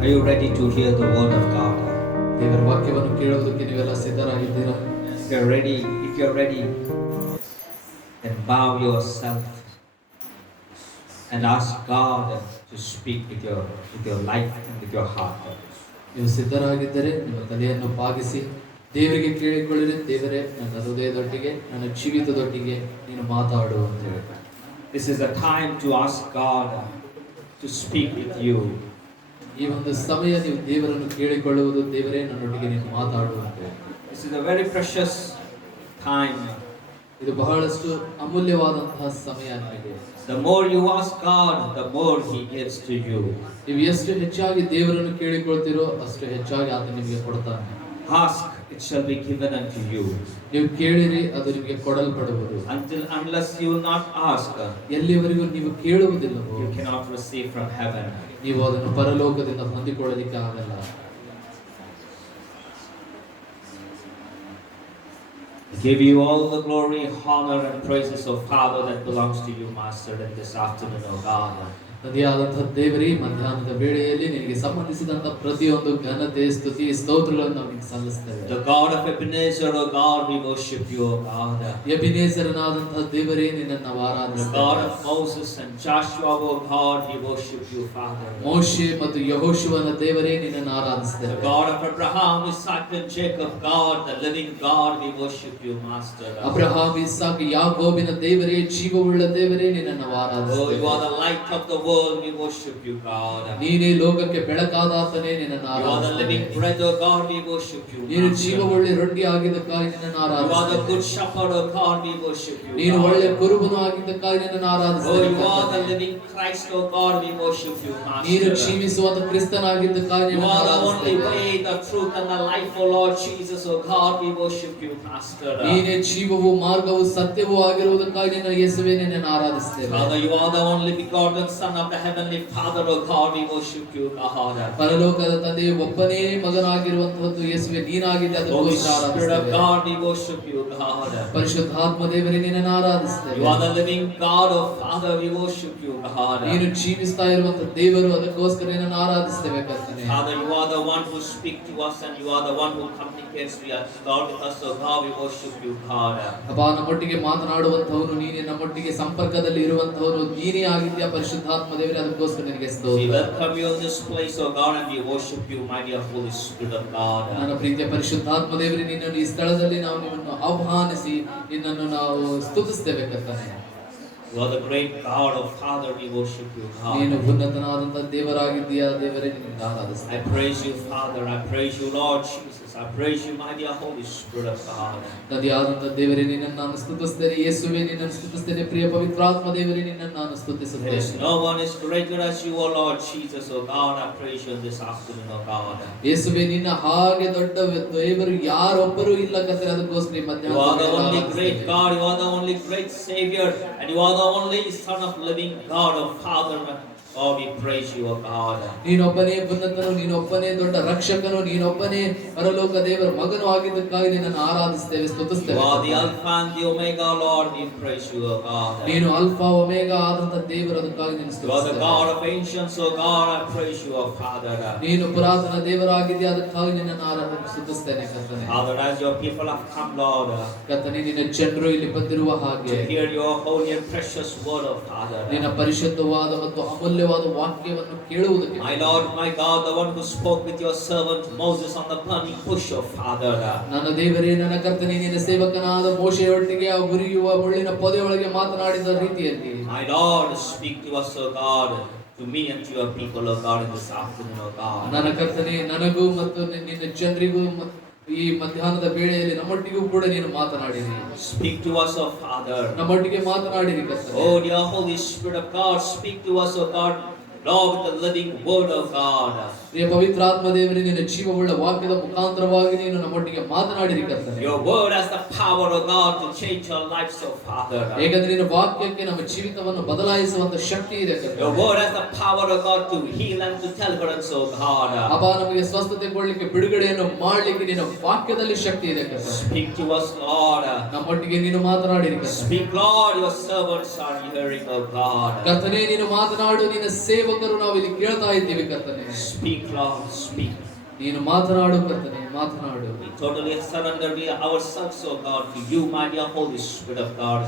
Are you ready to hear the word of God? ದೇವರ ವಾಕ್ಯವನ್ನು ಕೇಳುವುದಕ್ಕೆ ನೀವೆಲ್ಲ ಸಿದ್ಧರಾಗಿದ್ದೀರಾ? If you're ready, then bow yourself and ask God to speak with your life and with your heart. ನೀವು ಸಿದ್ಧರಾಗಿದ್ದರೆ ನಿಮ್ಮ ತಲೆಯನ್ನು ಬಾಗಿಸಿ ದೇವರಿಗೆ ಕೇಳಿಕೊಳ್ಳಿರಿ, ದೇವರೇ ನನ್ನ ಹೃದಯದೊಟ್ಟಿಗೆ ನನ್ನ ಜೀವಿತದೊಟ್ಟಿಗೆ ನೀನು ಮಾತಾಡು ಅಂತ ಹೇಳಿ. This is a time to ask God to speak with you. ಈ ಒಂದು ಸಮಯ ನೀವು ದೇವರನ್ನು ಕೇಳಿಕೊಳ್ಳುವುದು, ದೇವರೇ ನನ್ನೊಟ್ಟಿಗೆ ನೀನು ಮಾತಾಡು ಅಂತ ಹೇಳಿ. This is a very precious time. ಇದು ಬಹಳಷ್ಟು ಅಮೂಲ್ಯವಾದಂತಹ ಸಮಯ ನಿಮಗೆ. The more you ask God, the more He gives to you. ನೀವು ಎಷ್ಟು ಹೆಚ್ಚಾಗಿ ದೇವರನ್ನು ಕೇಳಿಕೊಳ್ತೀರೋ ಅಷ್ಟು ಹೆಚ್ಚಾಗಿ ಆತ ನಿಮಗೆ ಕೊಡ್ತಾನೆ. Ask, it shall be given unto you. ನೀವು ಕೇಳಿರಿ, ಅದು ನಿಮಗೆ ಕೊಡಲ್ಪಡುವುದು. Unless you will not ask, ಎಲ್ಲಿವರೆಗೂ ನೀವು ಕೇಳುವುದಿಲ್ಲವೋ you cannot receive from heaven. ನೀವು ಅದನ್ನು ಪರಲೋಕದಿಂದ ಹೊಂದಿಕೊಳ್ಳಲಿಕ್ಕೆ ಆಗಲ್ಲ. I give you all the glory, honor, and praises, O Father, that belongs to you, Master, in this afternoon, O God. ನದಿಯಾದಂತಹ ದೇವರೇ, ಮಧ್ಯಾಹ್ನದ ವೇಳೆಯಲ್ಲಿ ನಿನಗೆ ಸಂಬಂಧಿಸಿದಂತಹ ಪ್ರತಿಯೊಂದು ಘನತೆ, ಸ್ತುತಿ, ಸ್ತೋತ್ರಗಳನ್ನು ನಾವು ನಿನಗೆ ಸಲ್ಲಿಸ್ತೇವೆ. The God of Ebenezer, O God, we worship you, O God. ಎಬೆನೆಜರನಾದಂತಹ ದೇವರೇ, ನಿನ್ನನ್ನು ನಾವು ಆರಾಧಿಸ್ತೇವೆ. The God of Moses and Joshua, O God, we worship you, Father. ಮೋಶೆ ಮತ್ತು ಯೆಹೋಶುವನ ದೇವರೇ, ನಿನ್ನನ್ನು ಆರಾಧಿಸ್ತೇವೆ. The God of Abraham, Isaac, and Jacob, God, the living God, we worship you, Master. Abraham, Isaac, ಯಾಕೋಬಿನ ದೇವರೇ, ಜೀವವುಳ್ಳ ದೇವರೇ, ನಿನ್ನನ್ನು ನಾವು Oh, ಆರಾಧಿಸ್ತೇವೆ. you are the light of the world, we worship you, God. ನೀನೇ ಲೋಕಕ್ಕೆ ಬೆಳಕಾದಾತನೇ, ನಿನ್ನನ್ನು You are the living ಆರಾಧಿಸ್ತೇವೆ. bread, O God, we worship you, ನೀನು Master. ಜೀವವುಳ್ಳ ರೊಟ್ಟಿ ಆಗಿದ್ದಕ್ಕಾಗಿ ನಿನ್ನನ್ನು You are the ಆರಾಧಿಸ್ತೇವೆ. good shepherd, O God, we worship you, ನೀನು God. ಒಳ್ಳೆ ಕುರುಬನು ಆಗಿದ್ದಕ್ಕಾಗಿ ನಿನ್ನನ್ನು Oh, ಆರಾಧಿಸ್ತೇವೆ. you are the living Christ, O God, we worship you, ನೀನು Master. ಜೀವಿಸುವಂತ ಕ್ರಿಸ್ತನಾಗಿದ್ದಕ್ಕಾಗಿ You ನಿನ್ನನ್ನು are the only ಆರಾಧಿಸ್ತೇವೆ. way, the truth, and the life, O Lord Jesus, O God, we worship you, Master. ನೀನೇ ಜೀವವು, ಮಾರ್ಗವು, ಸತ್ಯವೂ ಆಗಿರುವುದಕ್ಕಾಗಿ ನಿನ್ನ ಯೇಸುವೇ, ನಿನ್ನನ್ನು ಆರಾಧಿಸ್ತೇವೆ. Father, you are the only begotten Son of the Heavenly Father, O God, we worship you, God. ಪರಲೋಕದ ತಂದೆ ಒಬ್ಬನೇ ಮಗನಾಗಿರುವಂತಹದ್ದು ಯೇಸುವೆ ನೀನಾಗಿದೆ, Holy ಅದಕ್ಕೋಸ್ಕರ Spirit of ಆರಾಧಿಸ್ತೇವೆ. God, we worship you, God. ಪರಿಶುದ್ಧಾತ್ಮ ದೇವರೇ, ನಿನ್ನನ್ನು ಆರಾಧಿಸ್ತೇವೆ. You are the living God, O Father, we worship you, God. ನೀನು ಜೀವಿಸ್ತಾ ಇರುವಂತ ದೇವರು, ಅದಕ್ಕೋಸ್ಕರ ನಿನ್ನನ್ನು ಆರಾಧಿಸ್ತೇವೆ ಕರ್ತನೇ. Father, you are the one who speaks to us, and you are the one who communicates with us, O God, we worship you, God. ಅಪ್ಪ, ನಮ್ಮೊಟ್ಟಿಗೆ ಮಾತನಾಡುವಂತವನು ನೀನೇ, ನಮ್ಮೊಟ್ಟಿಗೆ ಸಂಪರ್ಕದಲ್ಲಿ ಇರುವಂತವನು ನೀನೇ ಆಗಿದ್ಯಾ ಪರಿಶುದ್ಧಾತ್ಮ ದೇವರೇ, ಅದಕ್ಕೋಸ್ಕರ ನಿನಗೆ We ಸ್ತೋತ್ರ. welcome you in this place, O God, and we worship you, my dear Holy Spirit of God. ನನ್ನ ಪ್ರೀತಿಯ ಪರಿಶುದ್ಧಾತ್ಮ ದೇವರೇ, ನಿನ್ನನ್ನು ಈ ಸ್ಥಳದಲ್ಲಿ ನಾವು ನಿಮ್ಮನ್ನು ಆಹ್ವಾನಿಸಿ ನಿನ್ನನ್ನು ನಾವು ಸ್ತುತಿಸ್ತೇವೆ ಕರ್ತನೇ. You are the great God, O Father, we worship you, ನೀನು God. ಉನ್ನತನಾದಂತಹ ದೇವರಾಗಿದ್ದೀಯಾ, ದೇವರೇ, ನಿನ್ನನ್ನು ಆರಾಧಿಸ್ತೇವೆ. I praise you, Father, I praise you, Lord Jesus, I praise you, my dear Holy Spirit of God. ನದಿಯಾದಂತಹ ದೇವರೇ, ನಿನ್ನನ್ನು ನಾನು ಸ್ತುತಿಸ್ತೇನೆ. ಯೇಸುವೇ, ನಿನ್ನನ್ನು ಸ್ತುತಿಸ್ತೇನೆ. ಪ್ರಿಯ ಪವಿತ್ರಾತ್ಮ ದೇವರೇ, ನಿನ್ನನ್ನು ನಾನು There ಸ್ತುತಿಸುತ್ತೇನೆ. is no one is greater as you, O Lord Jesus, O God, I praise you this afternoon, O God. ಯೇಸುವೇ, ನಿನ್ನ ಹಾಗೆ ದೊಡ್ಡ ದೇವರು ಯಾರೊಬ್ಬರೂ ಇಲ್ಲ ಕರ್ತನೇ, ಅದಕ್ಕೋಸ್ಕರ ಈ You are the ಮಧ್ಯಾಹ್ನ only great God, you are the only great Savior, and you are the only Son of living God, O Father. Oh, we praise you, O God. ನೀನೊಬ್ಬನೇ ಉನ್ನತನು, ನೀನೊಬ್ಬನೇ ದೊಡ್ಡ ರಕ್ಷಕನು, ನೀನೊಬ್ಬನೇ ಪರಲೋಕ ದೇವರ ಮಗನು ಆಗಿದ್ದಕ್ಕಾಗಿ ನಿನ್ನನ್ನು ಆರಾಧಿಸ್ತೇವೆ, You ಸ್ತುತಿಸ್ತೇವೆ. are the Alpha and the Omega, Lord, we praise you, O God. ನೀನು alpha omega ಆದಂತಹ ದೇವರು, ಅದಕ್ಕಾಗಿ ನಿನ್ನ You are the ಸ್ತುತಿಸ್ತೇವೆ. God of ancients, O God, I praise you, O Father. ನೀನು ಪುರಾತನ ದೇವರಾಗಿದ್ದೀಯ, ಅದಕ್ಕಾಗಿ ನಿನ್ನನ್ನು ಸ್ತುತಿಸ್ತೇನೆ ಕರ್ತನೇ. Father, as your people have come, Lord, ಕರ್ತನೇ, ನಿನ್ನ ಜನರು ಇಲ್ಲಿ ಬಂದಿರುವ ಹಾಗೆ to hear your holy and precious word, O Father. ನಿನ್ನ ಪರಿಶುದ್ಧವಾದ ಮತ್ತು ಅಮೂಲ್ಯವಾದ ವಾಕ್ಯವನ್ನು ಕೇಳುವುದಕ್ಕೆ, My Lord, my God, the one who spoke with your servant Moses on the burning bush, O Father. ನನ್ನ ದೇವರೇ, ನನ್ನ ಕರ್ತನೇ, ನಿನ್ನ ಸೇವಕನಾದ ಮೋಶೆಯೊಟ್ಟಿಗೆ ಆ ಉರಿಯುವ ಮುಳ್ಳಿನ ಪೊದೆಯೊಳಗೆ ಮಾತನಾಡಿದ ರೀತಿಯಲ್ಲಿ, My Lord, speak to us, O God, to me and to your people, O God, in this afternoon, O God. ನನ್ನ ಕರ್ತನೇ, ನನಗೂ ಮತ್ತು ನಿನ್ನ ಜನರಿಗೂ ಈ ಮಧ್ಯಾಹ್ನದ ವೇಳೆಯಲ್ಲಿ ನಮ್ಮೊಟ್ಟಿಗೂ ಕೂಡ ನೀನು ಮಾತನಾಡಿರಿ. Speak to us, O Father. ನಮ್ಮೊಟ್ಟಿಗೆ ಮಾತನಾಡಿರಿ ಕರ್ತನೇ. Oh, dear Holy Spirit of God, speak to us, O God, Lord, with the living word of God. ಪ್ರಿಯ ಪವಿತ್ರಾತ್ಮ ದೇವರೇ, ನಿನ್ನ ಜೀವವುಳ್ಳ ವಾಕ್ಯದ ಮುಖಾಂತರವಾಗಿ ನೀನು ನಮ್ಮೊಟ್ಟಿಗೆ ಮಾತನಾಡಿರಿ ಕರ್ತನೇ. Your word has the power, O God, to change our lives, O Father. ಏಕೆಂದರೆ ನಿನ್ನ ವಾಕ್ಯಕ್ಕೆ ನಮ್ಮ ಜೀವಿತವನ್ನು ಬದಲಾಯಿಸುವಂತ ಶಕ್ತಿ ಇದೆ ಕರ್ತನೇ. Your word has the power, O God, to heal and to deliverance, O God. ಅಪ್ಪ, ನಮಗೆ ಸ್ವಸ್ಥತೆ ಕೊಡ್ಲಿಕ್ಕೆ, ಬಿಡುಗಡೆಯನ್ನು ಮಾಡ್ಲಿಕ್ಕೆ ನಿನ್ನ ವಾಕ್ಯದಲ್ಲಿ ಶಕ್ತಿ ಇದೆ ಕರ್ತನೇ. Speak to us, Lord. ನಮ್ಮೊಟ್ಟಿಗೆ ನೀನು ಮಾತನಾಡಿರಿ ಕರ್ತನೇ. Speak, Lord, your servants are hearing, O God. ಕರ್ತನೇ, ನೀನು ಮಾತನಾಡು, ನಿನ್ನ ಸೇವಕರು ಸೇವಕರು ನಾವು ಇಲ್ಲಿ ಕೇಳ್ತಾ ಇದ್ದೀವಿ ಕರ್ತನೆ. Speak, Lord, speak. ನೀನು ಮಾತನಾಡು ಕರ್ತನೆ, ಮಾತನಾಡು. We totally surrender ourselves, oh God, to you, my dear Holy Spirit of God.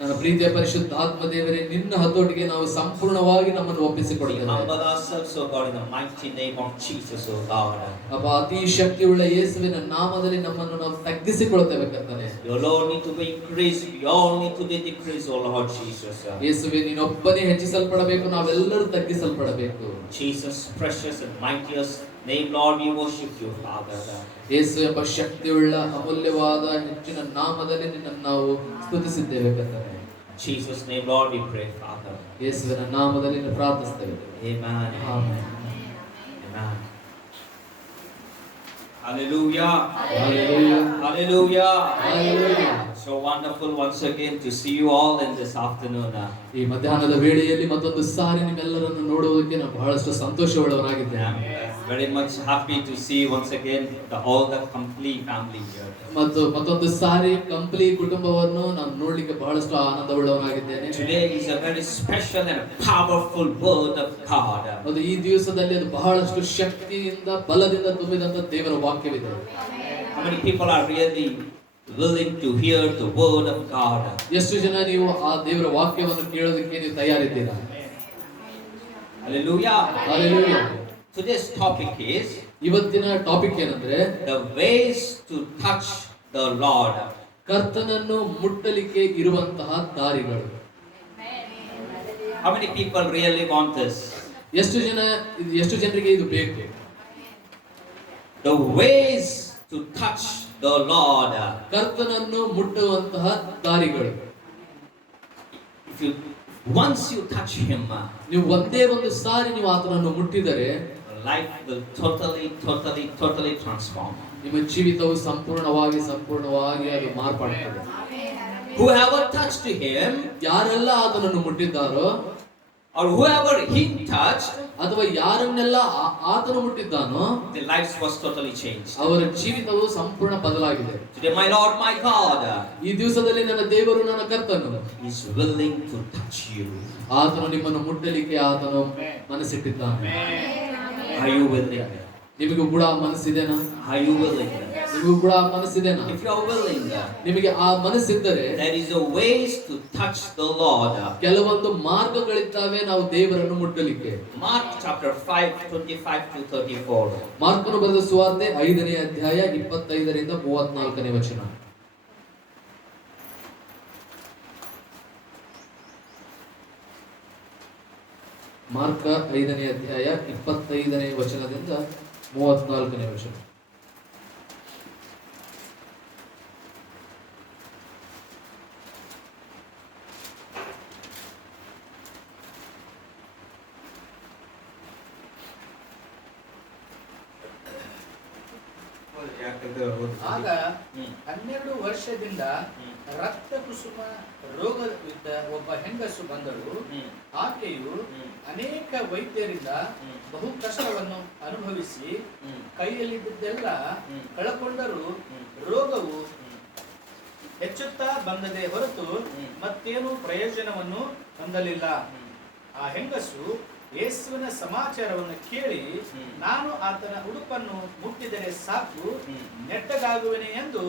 ನನ್ನ ಪ್ರೀತಿಯ ಪರಿಶುದ್ಧಾತ್ಮ ದೇವರೇ, ನಿನ್ನ ಹತೋಟಿಗೆ ನಾವು ಸಂಪೂರ್ಣವಾಗಿ ನಮ್ಮನ್ನು ಒಪ್ಪಿಸಿಕೊಡುತ್ತೇವೆ. Humble ourselves, oh God, in the mighty name of Jesus, oh God. ಅಪ್ಪ, ಅತಿ ಶಕ್ತಿಯುಳ್ಳ ಯೇಸುವಿನ ನಾಮದಲ್ಲಿ ನಮ್ಮನ್ನು ನಾವು ತಗ್ಗಿಸಿಕೊಳ್ಳುತ್ತೇವೆ ಕರ್ತನೆ. Your Lord need to be increased, we all need to be decreased, oh Lord Jesus. ಯೇಸುವೆ, ನೀನೊಬ್ಬನೇ ಹೆಚ್ಚಿಸಲ್ಪಡಬೇಕು, ನಾವೆಲ್ಲರೂ ತಗ್ಗಿಸಲ್ಪಡಬೇಕು. Jesus, precious and mightiest name, Lord, we worship you, Father. ಯೇಸು ಎಂಬ ಶಕ್ತಿಯುಳ್ಳ ಅಮೂಲ್ಯವಾದ ಹೆಚ್ಚಿನ ನಾಮದಲ್ಲಿ ನಿನ್ನನ್ನು ನಾವು ಸ್ತುತಿಸಿದ್ದೇವೆ ಕರ್ತನೆ. Jesus name, Lord, we pray, Father. ಯೇಸುವಿನ ನಾಮದಲ್ಲಿ ನಾವು ಪ್ರಾರ್ಥಿಸುತ್ತೇವೆ. Amen. Amen. Amen. Hallelujah. Hallelujah. Hallelujah. Hallelujah. So wonderful once again to see you all in this afternoon. ಈ ಮಧ್ಯಾಹ್ನದ ವೇಳೆಯಲ್ಲಿ ಮತ್ತೊಂದು ಸಾರಿ ನಿಮ್ಮೆಲ್ಲರನ್ನು ನೋಡುವುದಕ್ಕೆ ನಾನು ಬಹಳಷ್ಟು ಸಂತೋಷವುಳ್ಳವನಾಗಿದ್ದೇನೆ. I'm very much happy to see once again all the complete family here. ಮತ್ತೊಂದು ಸಾರಿ ಕಂಪ್ಲಿ ಕುಟುಂಬವನ್ನು ನಾನು ನೋಡ್ಲಿಕ್ಕೆ ಬಹಳಷ್ಟು ಆನಂದವುಳ್ಳವನಾಗಿದ್ದೇನೆ. Today is a very special and powerful word of God. ಅದು ಈ ದಿವಸದಲ್ಲಿ ಅದು ಬಹಳಷ್ಟು ಶಕ್ತಿಯಿಂದ ಬಲದಿಂದ ತುಂಬಿದಂತ ದೇವರ ವಾಕ್ಯವಿದೆ. How many people are really willing to hear the word of God? ಎಷ್ಟು ಜನ ನೀವು ಆ ದೇವರ ವಾಕ್ಯವನ್ನು ಕೇಳೋದಕ್ಕೆ ನೀವು ತಯಾರಿದ್ದೀರಾ? Hallelujah. Hallelujah. Today's topic is ಇವತ್ತಿನ ಟಾಪಿಕ್ ಏನಂದ್ರೆ the ways to touch the Lord. ಕರ್ತನನ್ನು ಮುಟ್ಟಲಿಕ್ಕೆ ಇರುವಂತಹ ದಾರಿಗಳು. How many people really want this? ಎಷ್ಟು ಜನರಿಗೆ ಇದು ಬೇಕು? The ways to touch the Lord. ಕರ್ತನನ್ನು ಮುಟ್ಟುವಂತಹ ದಾರಿಗಳು. Once you touch him, ನೀವು ಒಂದೇ ಒಂದು ಸಾರಿ ನೀವು ಆತನನ್ನು ಮುಟ್ಟಿದರೆ life will totally transform. ನಿಮ್ಮ ಜೀವಿತವು ಸಂಪೂರ್ಣವಾಗಿ ಅದು ಮಾರ್ಪಡುತ್ತದೆ. Whoever touched him, ಯಾರೆಲ್ಲ ಆತನನ್ನು ಮುಟ್ಟಿದ್ದಾರೋ, or whoever he touched, ಅಥವಾ ಯಾರನ್ನೆಲ್ಲ ಆತನು ಮುಟ್ಟಿದ್ದಾನೋ, their lives was totally changed. ಅವರ ಜೀವಿತವು ಸಂಪೂರ್ಣ ಬದಲಾಗಿದೆ. Today, my Lord, my God, ಈ ದಿವಸದಲ್ಲಿ ನನ್ನ ದೇವರು, ನನ್ನ ಕರ್ತನು is willing to touch you. ಆತನು ನಿಮ್ಮನ್ನು ಮುಟ್ಟಲಿಕ್ಕೆ ಆತನು ಮನಸ್ಸಿಟ್ಟಿದ್ದಾನೆ. Are you willing? ನಿಮಗೂ ಕೂಡ ಮನಸ್ಸಿದೆನಾ? Are you willing? ನಿಮಗೂ ಕೂಡ ಮನಸ್ಸಿದೆನಾ? If you are willing, ನಿಮಗೆ ಆ ಮನಸ್ಸಿದ್ದರೆ there is a ways to touch the Lord. ಕೆಲವೊಂದು ಮಾರ್ಗಗಳಿದ್ದಾವೆ ನಾವು ದೇವರನ್ನು ಮುಟ್ಟಲಿಕ್ಕೆ. Mark chapter 5, 25 to 34. ಮಾರ್ಕನು ಬರೆದ ಸುವಾರ್ತೆ 5ನೇ ಅಧ್ಯಾಯ 25ರಿಂದ 34ನೇ ವಚನ. ಮಾರ್ಕ 5ನೇ ಅಧ್ಯಾಯ 25ನೇ ವಚನದಿಂದ 34ನೇ ವಚನ. ಆಗ 12 ವರ್ಷದಿಂದ ರಕ್ತ ಕುಸುಮ ರೋಗವಿದ್ದ ಒಬ್ಬ ಹೆಂಗಸು ಬಂದಳು. ಆಕೆಯು ಅನೇಕ ವೈದ್ಯರಿಂದ ಬಹು ಕಷ್ಟವನ್ನು ಅನುಭವಿಸಿ ಕೈಯಲ್ಲಿದ್ದೆಲ್ಲ ಕಳಕೊಂಡರೂ ರೋಗವು ಹೆಚ್ಚುತ್ತಾ ಬಂದದೇ ಹೊರತು ಮತ್ತೇನು ಪ್ರಯೋಜನವನ್ನು ಹೊಂದಲಿಲ್ಲ. ಆ ಹೆಂಗಸು ಯೇಸುವಿನ ಸಮಾಚಾರವನ್ನು ಕೇಳಿ, ನಾನು ಆತನ ಉಡುಪನ್ನು ಮುಟ್ಟಿದರೆ ಸಾಕು, ನೆಟ್ಟಗಾಗುವೆನೆ ಎಂದು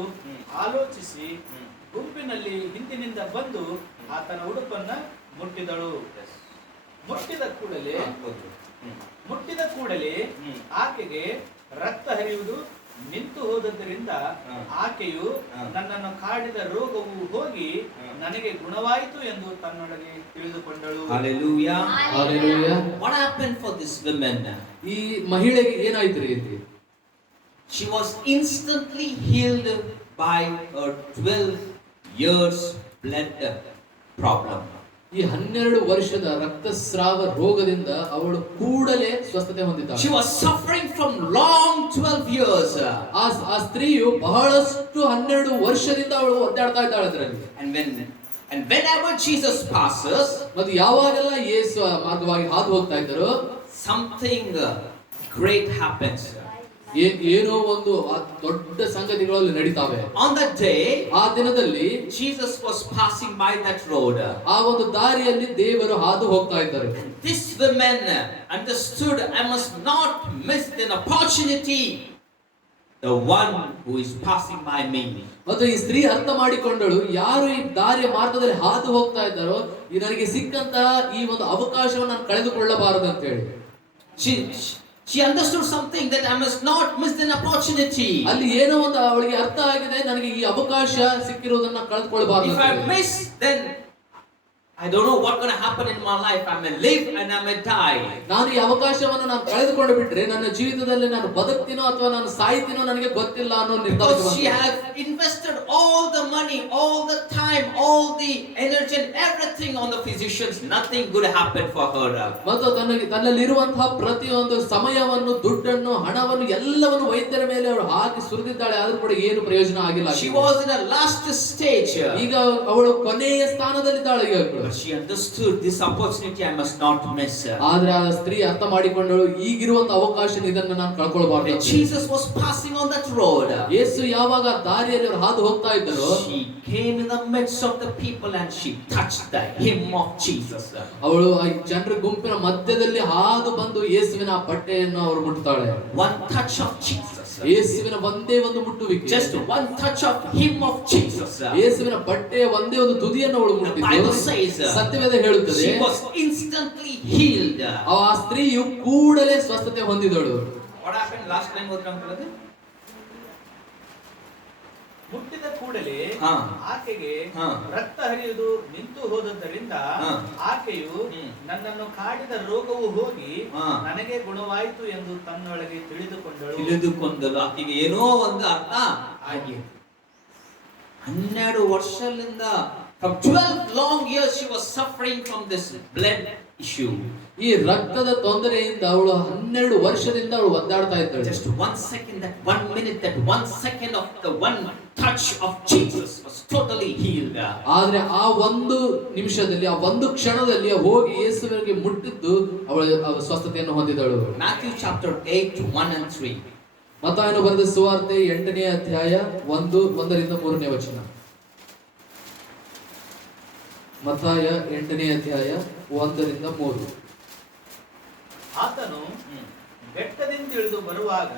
ಆಲೋಚಿಸಿ ಗುಂಪಿನಲ್ಲಿ ಹಿಂದಿನಿಂದ ಬಂದು ಆತನ ಉಡುಪನ್ನ ಮುಟ್ಟಿದಳು. ಮುಟ್ಟಿದ ಕೂಡಲೇ ಆಕೆಗೆ ರಕ್ತ ಹರಿಯುವುದು ನಿಂತು ಹೋದದ್ದರಿಂದ ಆಕೆಯು ನನ್ನನ್ನು ಕಾಡಿದ ರೋಗವು ಹೋಗಿ ನನಗೆ ಗುಣವಾಯಿತು ಎಂದು ತನ್ನೊಳಗೆ ತಿಳಿದುಕೊಂಡಳು. Hallelujah. Hallelujah. What happened for this woman? ಈ ಮಹಿಳೆಗೆ ಏನಾಯ್ತು ರೀ ಇಲ್ಲಿ? She was instantly healed by her 12 years blood problem. ಈ 12 ವರ್ಷದ ರಕ್ತಸ್ರಾವ ರೋಗದಿಂದ ಅವಳು ಕೂಡಲೇ ಸ್ವಸ್ಥತೆ ಹೊಂದಿದ್ದಾಳೆ. She was suffering from long 12 years. ಆ ಸ್ತ್ರೀಯು ಬಹಳಷ್ಟು 12 ವರ್ಷದಿಂದ ಅವಳು ಒದ್ದಾಡ್ತಾ ಇದ್ದಾಳೆ ಅದರಲ್ಲಿ. And whenever Jesus passes, ಮತ್ತು ಯಾವಾಗೆಲ್ಲ ಯೇಸು ಮಾರ್ಗವಾಗಿ ಹಾದು ಹೋಗ್ತಾ ಇದ್ದರು, something great happens. ಏನೋ ಒಂದು ದೊಡ್ಡ ಸಂಗತಿಗಳಲ್ಲಿ ನಡೀತಾವೆ. On that day, ಆ ದಿನದಲ್ಲಿ Jesus was passing by that road. ಆ ಒಂದು ದಾರಿಯಲ್ಲಿ ದೇವರು ಹಾದು ಹೋಗ್ತಾ ಇದ್ದಾರೆ. This woman understood, I must not miss an opportunity, the one who is passing by me. ಮತ್ತು ಈ ಸ್ತ್ರೀ ಅರ್ಥ ಮಾಡಿಕೊಂಡಳು, ಯಾರು ಈ ದಾರಿಯ ಮಾರ್ಗದಲ್ಲಿ ಹಾದು ಹೋಗ್ತಾ ಇದ್ದಾರೋ ಈ ನನಗೆ ಸಿಕ್ಕಂತಹ ಈ ಒಂದು ಅವಕಾಶವನ್ನು ನಾನು ಕಳೆದುಕೊಳ್ಳಬಾರದು ಅಂತ ಹೇಳಿ she understood something, that I must not miss an opportunity. ಅಲ್ಲಿ ಏನೋ ಒಂದು ಅವಳಿಗೆ ಅರ್ಥ ಆಗಿದೆ, ನನಗೆ ಈ ಅವಕಾಶ ಸಿಕ್ಕಿರೋದನ್ನ ಕಳೆದುಕೊಳ್ಳಬಾರದು. If I miss, then I don't know what's going to happen in my life. I may live and I may die. ನಾನು ಈ ಅವಕಾಶವನ್ನು ನಾನು ಕಳೆದುಕೊಂಡು ಬಿಟ್ರೆ ನನ್ನ ಜೀವಿತದಲ್ಲಿ ನಾನು ಬದುಕ್ತೀನೋ ಅಥವಾ ನಾನು ಸಾಯ್ತೀನೋ ನನಗೆ ಗೊತ್ತಿಲ್ಲ ಅನ್ನೋ ನಿರ್ಧಾರ. She has invested all the money, all the time, all the energy and everything on the physicians. Nothing good happened for her. ಮತ್ತು ತನ್ನಲ್ಲಿರುವಂತಹ ಪ್ರತಿಯೊಂದು ಸಮಯವನ್ನು, ದುಡ್ಡನ್ನು, ಹಣವನ್ನು ಎಲ್ಲವನ್ನು ವೈದ್ಯರ ಮೇಲೆ ಅವಳು ಹಾಕಿ ಸುರಿದಿದ್ದಾಳೆ, ಆದ್ರೂ ಕೂಡ ಏನು ಪ್ರಯೋಜನ ಆಗಿಲ್ಲ. She was in a last stage. ಈಗ ಅವಳು ಕೊನೆಯ ಸ್ಥಾನದಲ್ಲಿದ್ದಾಳೆ. ಈಗ but she understood this opportunity I must not miss. ಆದ್ರೆ ಆ ಸ್ತ್ರೀ ಅರ್ಥ ಮಾಡಿಕೊಂಡಳು, ಈಗಿರುವಂತ ಅವಕಾಶ ಇದನ್ನು ನಾನು ಕಳ್ಕೊಳ್ಳಬಾರದು. Jesus was passing on that road. ಯೇಸು ಯಾವಾಗ ದಾರಿಯಲ್ಲಿ ಅವರು ಹಾದು ಹೋಗ್ತಾ ಇದ್ದರು, she came in the midst of the people and she touched the hem of Jesus. ಅವಳು ಆ ಜನರ ಗುಂಪಿನ ಮಧ್ಯದಲ್ಲಿ ಹಾದು ಬಂದು ಯೇಸುವಿನ ಬಟ್ಟೆಯನ್ನು ಅವರು ಮುಟ್ಟುತ್ತಾಳೆ. One touch of Jesus. ಯೇಸುವಿನ ಒಂದೇ ಒಂದು ಮುಟ್ಟುವಿಕೆ, just one touch of hem of Jesus. ಯೇಸುವಿನ ಬಟ್ಟೆಯ ಒಂದೇ ಒಂದು ತುದಿಯನ್ನು ಅವಳು ಮುಟ್ಟಿದ್ದು ಸತ್ಯವೇದ ಹೇಳುತ್ತದೆ. she was instantly healed. ಆ ಸ್ತ್ರೀಯು ಕೂಡಲೇ ಸ್ವಸ್ಥತೆ ಹೊಂದಿದಳು. what happened last time ಓದಿರಂತದ್ದು? ಮುಟ್ಟಿದ ಕೂಡಲೇ ಆಕೆಗೆ ರಕ್ತ ಹರಿಯುವುದು ನಿಂತು ಹೋದದ್ದರಿಂದ ಆಕೆಯು ನನ್ನನ್ನು ಕಾಡಿದ ರೋಗವು ಹೋಗಿ ನನಗೆ ಗುಣವಾಯಿತು ಎಂದು ತನ್ನೊಳಗೆ ತಿಳಿದುಕೊಂಡಳು. ಆಕೆಗೆ ಏನೋ ಒಂದು ಅರ್ಥ ಆಗಿದೆ. 12 ವರ್ಷದಿಂದ, from 12 long years she was suffering from this blood issue. ಈ ರಕ್ತದ ತೊಂದರೆಯಿಂದ ಅವಳು 12 ವರ್ಷದಿಂದ ಅವಳು ಒದ್ದಾಡ್ತಾ ಇದ್ದಾಳೆ. just 1 second, that 1 minute, that 1 second of the one touch of Jesus was totally healed. ಆದ್ರೆ ಆ ಒಂದು ನಿಮಿಷದಲ್ಲಿ, ಆ ಒಂದು ಕ್ಷಣದಲ್ಲಿ ಹೋಗಿ ಯೇಸುವಿಗೆ ಮುಟ್ಟಿದ್ದು ಅವಳು ಸ್ವಸ್ಥತೆಯನ್ನು ಹೊಂದಿದಳು. Matthew chapter 8 1 and 3. ಮತ್ತಾಯನು ಬರೆದ ಸುವಾರ್ತೆ 8ನೇ ಅಧ್ಯಾಯ 1ರಿಂದ 3ನೇ ವಚನ. ಮತ್ತಾಯ 8ನೇ ಅಧ್ಯಾಯ 1ರಿಂದ 3. ಆತನು ಬೆಟ್ಟದಿಂದ ಇಳಿದು ಬರುವಾಗ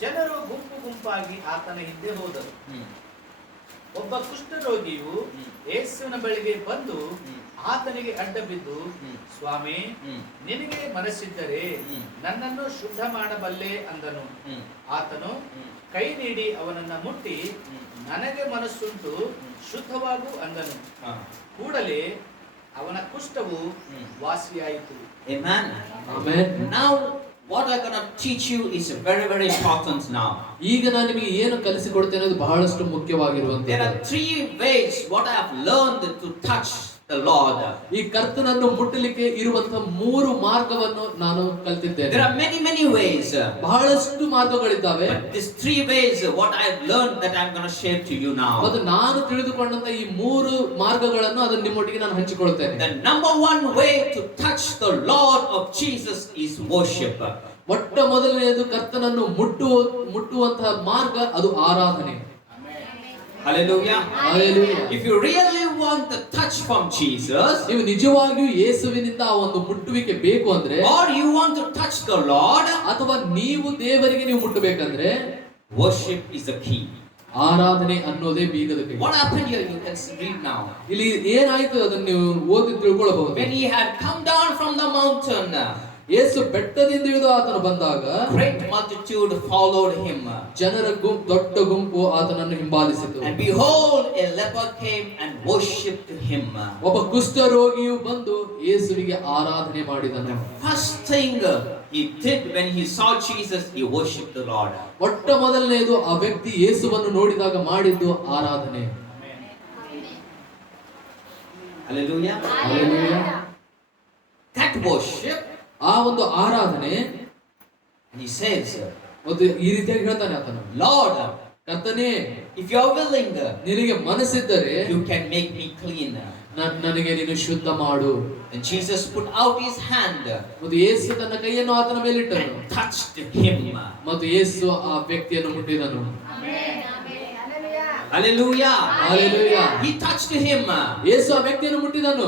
ಜನರು ಗುಂಪು ಗುಂಪಾಗಿ ಆತನ ಹಿಂದೆ ಹೋದರು. ಒಬ್ಬ ಕುಷ್ಠರೋಗಿಯು ಯೇಸುವಿನ ಬಳಿಗೆ ಬಂದು ಆತನಿಗೆ ಅಡ್ಡ ಬಿದ್ದು, ಸ್ವಾಮಿ, ನಿನಗೆ ಮನಸ್ಸಿದ್ದರೆ ನನ್ನನ್ನು ಶುದ್ಧ ಮಾಡಬಲ್ಲೆ ಅಂದನು. ಆತನು ಕೈ ನೀಡಿ ಅವನನ್ನ ಮುಟ್ಟಿ, ನನಗೆ ಮನಸ್ಸುಂಟು, ಶುದ್ಧವಾಗು ಅಂದನು. ಕೂಡಲೇ ಅವನ ಕುಷ್ಠವು ವಾಸಿಯಾಯಿತು. Amen. Amen. Now what I'm going to teach you is very, very important now. ಈಗ ನಾನು ನಿಮಗೆ ಏನು ಕಲಿಸಿಕೊಡ್ತೇನೆ ಅದು ಬಹಳಷ್ಟು ಮುಖ್ಯವಾಗಿರುವಂತದ್ದು. There are 3 ways what I have learned to touch the Lord. ಈ ಕರ್ತನನ್ನು ಮುಟ್ಟಲಿಕ್ಕೆ ಇರುವಂತ 3 ಮಾರ್ಗವನ್ನು ನಾನು ಕಲಿತಿದ್ದೇನೆ. There are many ways. ಬಹಳಷ್ಟು ಮಾರ್ಗಗಳಿದ್ದಾವೆ. But these 3 ways what I have learned that I'm going to share to you now. ಅದು ನಾನು ತಿಳಿದುಕೊಂಡಂತ ಈ 3 ಮಾರ್ಗಗಳನ್ನು ಅದನ್ನು ನಿಮ್ಮೊಟ್ಟಿಗೆ ನಾನು ಹಂಚಿಕೊಳ್ಳುತ್ತೇನೆ. The number 1 way to touch the Lord of Jesus is worship. ಮೊಟ್ಟ ಮೊದಲನೆಯದು ಕರ್ತನನ್ನು ಮುಟ್ಟುವಂತಹ ಮಾರ್ಗ ಅದು ಆರಾಧನೆ. Hallelujah. Hallelujah. If you really want the touch from Jesus, ನೀವು ನಿಜವಾಗಿಯೂ ಯೇಸುವಿನಿಂದ ಆ ಒಂದು ಮುಟ್ಟುವಿಕೆ ಬೇಕು ಅಂದ್ರೆ, or you want to touch the Lord, ಅಥವಾ ನೀವು ದೇವರಿಗೆ ನೀವು ಮುಟ್ಟಬೇಕಂದ್ರೆ, worship is the key. ಆರಾಧನೆ ಅನ್ನೋದೇ ಬೀಗದ ಕೈ. What happened here? You can read now. ಇಲ್ಲಿ ಏನಾಯ್ತು ಅದನ್ನು ನೀವು ಓದಿ ತಿಳ್ಕೊಳ್ಳಬಹುದು. When he had come down from the mountain, ಯೇಸು ಬೆಟ್ಟದಿಂದ ಇಳಿದು ಆತನು ಬಂದಾಗ great multitude followed him. ಜನರ ದೊಡ್ಡ ಗುಂಪು ಆತನನ್ನು ಹಿಂಬಾಲಿಸಿತು. And behold, a leper came and worshipped him. ಒಬ್ಬ ಕುಷ್ಠರೋಗಿಯು ಬಂದು ಯೇಸುವಿಗೆ ಆರಾಧನೆ ಮಾಡಿದನು. First thing he did when he saw Jesus, he worshipped the Lord. ಮೊಟ್ಟ ಮೊದಲನೆಯದು ಆ ವ್ಯಕ್ತಿ ಯೇಸುವನ್ನು ನೋಡಿದಾಗ ಮಾಡಿದ್ದು ಆರಾಧನೆ. Hallelujah. Hallelujah. That worship, ಆ ಒಂದು ಆರಾಧನೆ, and he says, ಒಂದು ಈ ರೀತಿಯಾಗಿ ಹೇಳ್ತಾನೆ ಆತನು, Lord, ಕರ್ತನೇ, if you are willing, ನಿನಗೆ ಮನಸ್ಸಿದ್ದರೆ you can make me clean. ನನಗೆ ನೀನು ಶುದ್ಧ ಮಾಡು. And Jesus put out his hand ಮತ್ತು ಯೇಸು ತನ್ನ ಕೈಯನ್ನು ಆತನ ಮೇಲಿಟ್ಟನು and touched him. ಮತ್ತು ಯೇಸು ಆ ವ್ಯಕ್ತಿಯನ್ನು ಮುಟ್ಟಿದನು. Hallelujah. Hallelujah. He touched him. ಯೇಸು ಆ ವ್ಯಕ್ತಿಯನ್ನು ಮುಟ್ಟಿದನು.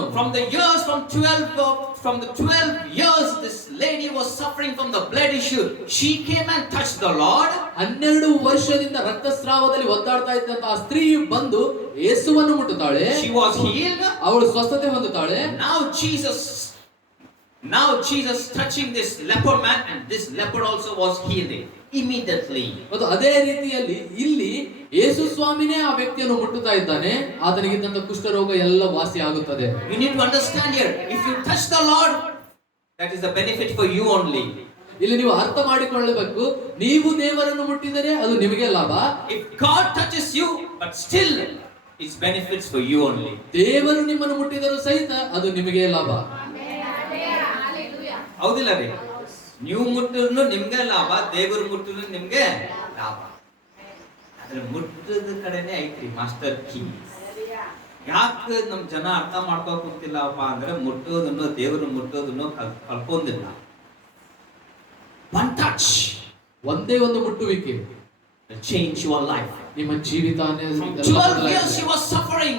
From the 12 years this lady was suffering from the blood issue, she came and touched the Lord. 12 ವರ್ಷದಿಂದ ರಕ್ತಸ್ರಾವದಲ್ಲಿ ಒದ್ದಾಡ್ತಾ ಇದ್ದಂತ ಆ ಸ್ತ್ರೀ ಬಂದು ಯೇಸುವನ್ನು ಮುಟ್ಟುತ್ತಾಳೆ. She was healed. ಅವಳು ಸ್ವಸ್ಥತೆ ಹೊಂದುತ್ತಾಳೆ. Now Jesus touching this leper man, and this leper also was healed immediately. ಮತ್ತು ಅದೇ ರೀತಿಯಲ್ಲಿ ಇಲ್ಲಿ ಯೇಸು ಸ್ವಾಮಿನೇ ಆ ವ್ಯಕ್ತಿಯನ್ನು ಮುಟ್ಟುತ್ತಾ ಇದ್ದಾನೆ. ಆತನಿಗಿದ್ದಂತ ಕುಷ್ಠರೋಗ ಎಲ್ಲ ವಾಸಿ ಆಗುತ್ತದೆ. You need to understand here, if you touch the Lord, that is the benefit for you only. ಇಲ್ಲಿ ನೀವು ಅರ್ಥ ಮಾಡಿಕೊಳ್ಳಬೇಕು, ನೀವು ದೇವರನ್ನು ಮುಟ್ಟಿದರೆ ಅದು ನಿಮಗೆ ಲಾಭ. If God touches you, but still it's benefits for you only. ದೇವರು ನಿಮ್ಮನ್ನು ಮುಟ್ಟಿದರೂ ಸಹಿತ ಅದು ನಿಮಗೆ ಲಾಭ. ಹೌದಿಲ್ಲ ರೀ? ನೀವು ಮುಟ್ಟಿದ್ರು ನಿಮ್ಗೆ ಲಾಭ, ದೇವರು ಮುಟ್ಟಿದ್ರು ನಿಮ್ಗೆ ಲಾಭ. ಆದ್ರೆ ಮುಟ್ಟದ ಕಡೆನೆ ಐತ್ರಿ ಮಾಸ್ಟರ್ ಕೀ. ಯಾಕೆ ನಮ್ ಜನ ಅರ್ಥ ಮಾಡ್ಕೋತಿಲ್ಲಪ್ಪ ಅಂದ್ರೆ ಮುಟ್ಟೋದನ್ನು ದೇವರು ಮುಟ್ಟೋದನ್ನು ಕಲ್ಕೊಂಡಿಲ್ಲ. One touch, ಒಂದೇ ಒಂದು ಮುಟ್ಟುವಿಕೆ will change your life. ನಿಮ್ಮ ಜೀವಿತ 12 years she was suffering.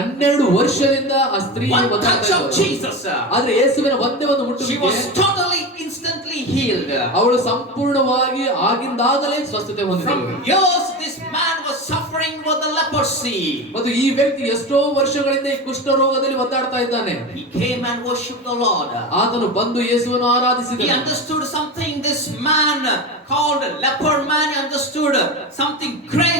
12 ವರ್ಷದಿಂದ ಆ ಸ್ತ್ರೀ One touch of Jesus, ಆದ್ರೆ ಯೇಸುವಿನ ಒಂದೇ ಒಂದು she ಮುಟ್ಟುವಿಕೆ was totally instantly healed. ಅವಳು ಸಂಪೂರ್ಣವಾಗಿ ಆಗಿಂದಾಗಲೇ ಸ್ವಸ್ಥತೆ ಹೊಂದಿದಳು. From years this man was suffering with the leprosy. ಮತ್ತು ಈ ವ್ಯಕ್ತಿ ಎಷ್ಟೋ ವರ್ಷಗಳಿಂದ ಈ ಕುಷ್ಠರೋಗದಲ್ಲಿ ಒದ್ದಾಡ್ತಾ ಇದ್ದಾನೆ. He came and worshipped the Lord. ಆತನು ಬಂದು ಯೇಸುವನ್ನು He ಆರಾಧಿಸಿದನು. understood something. This man called leper man understood something great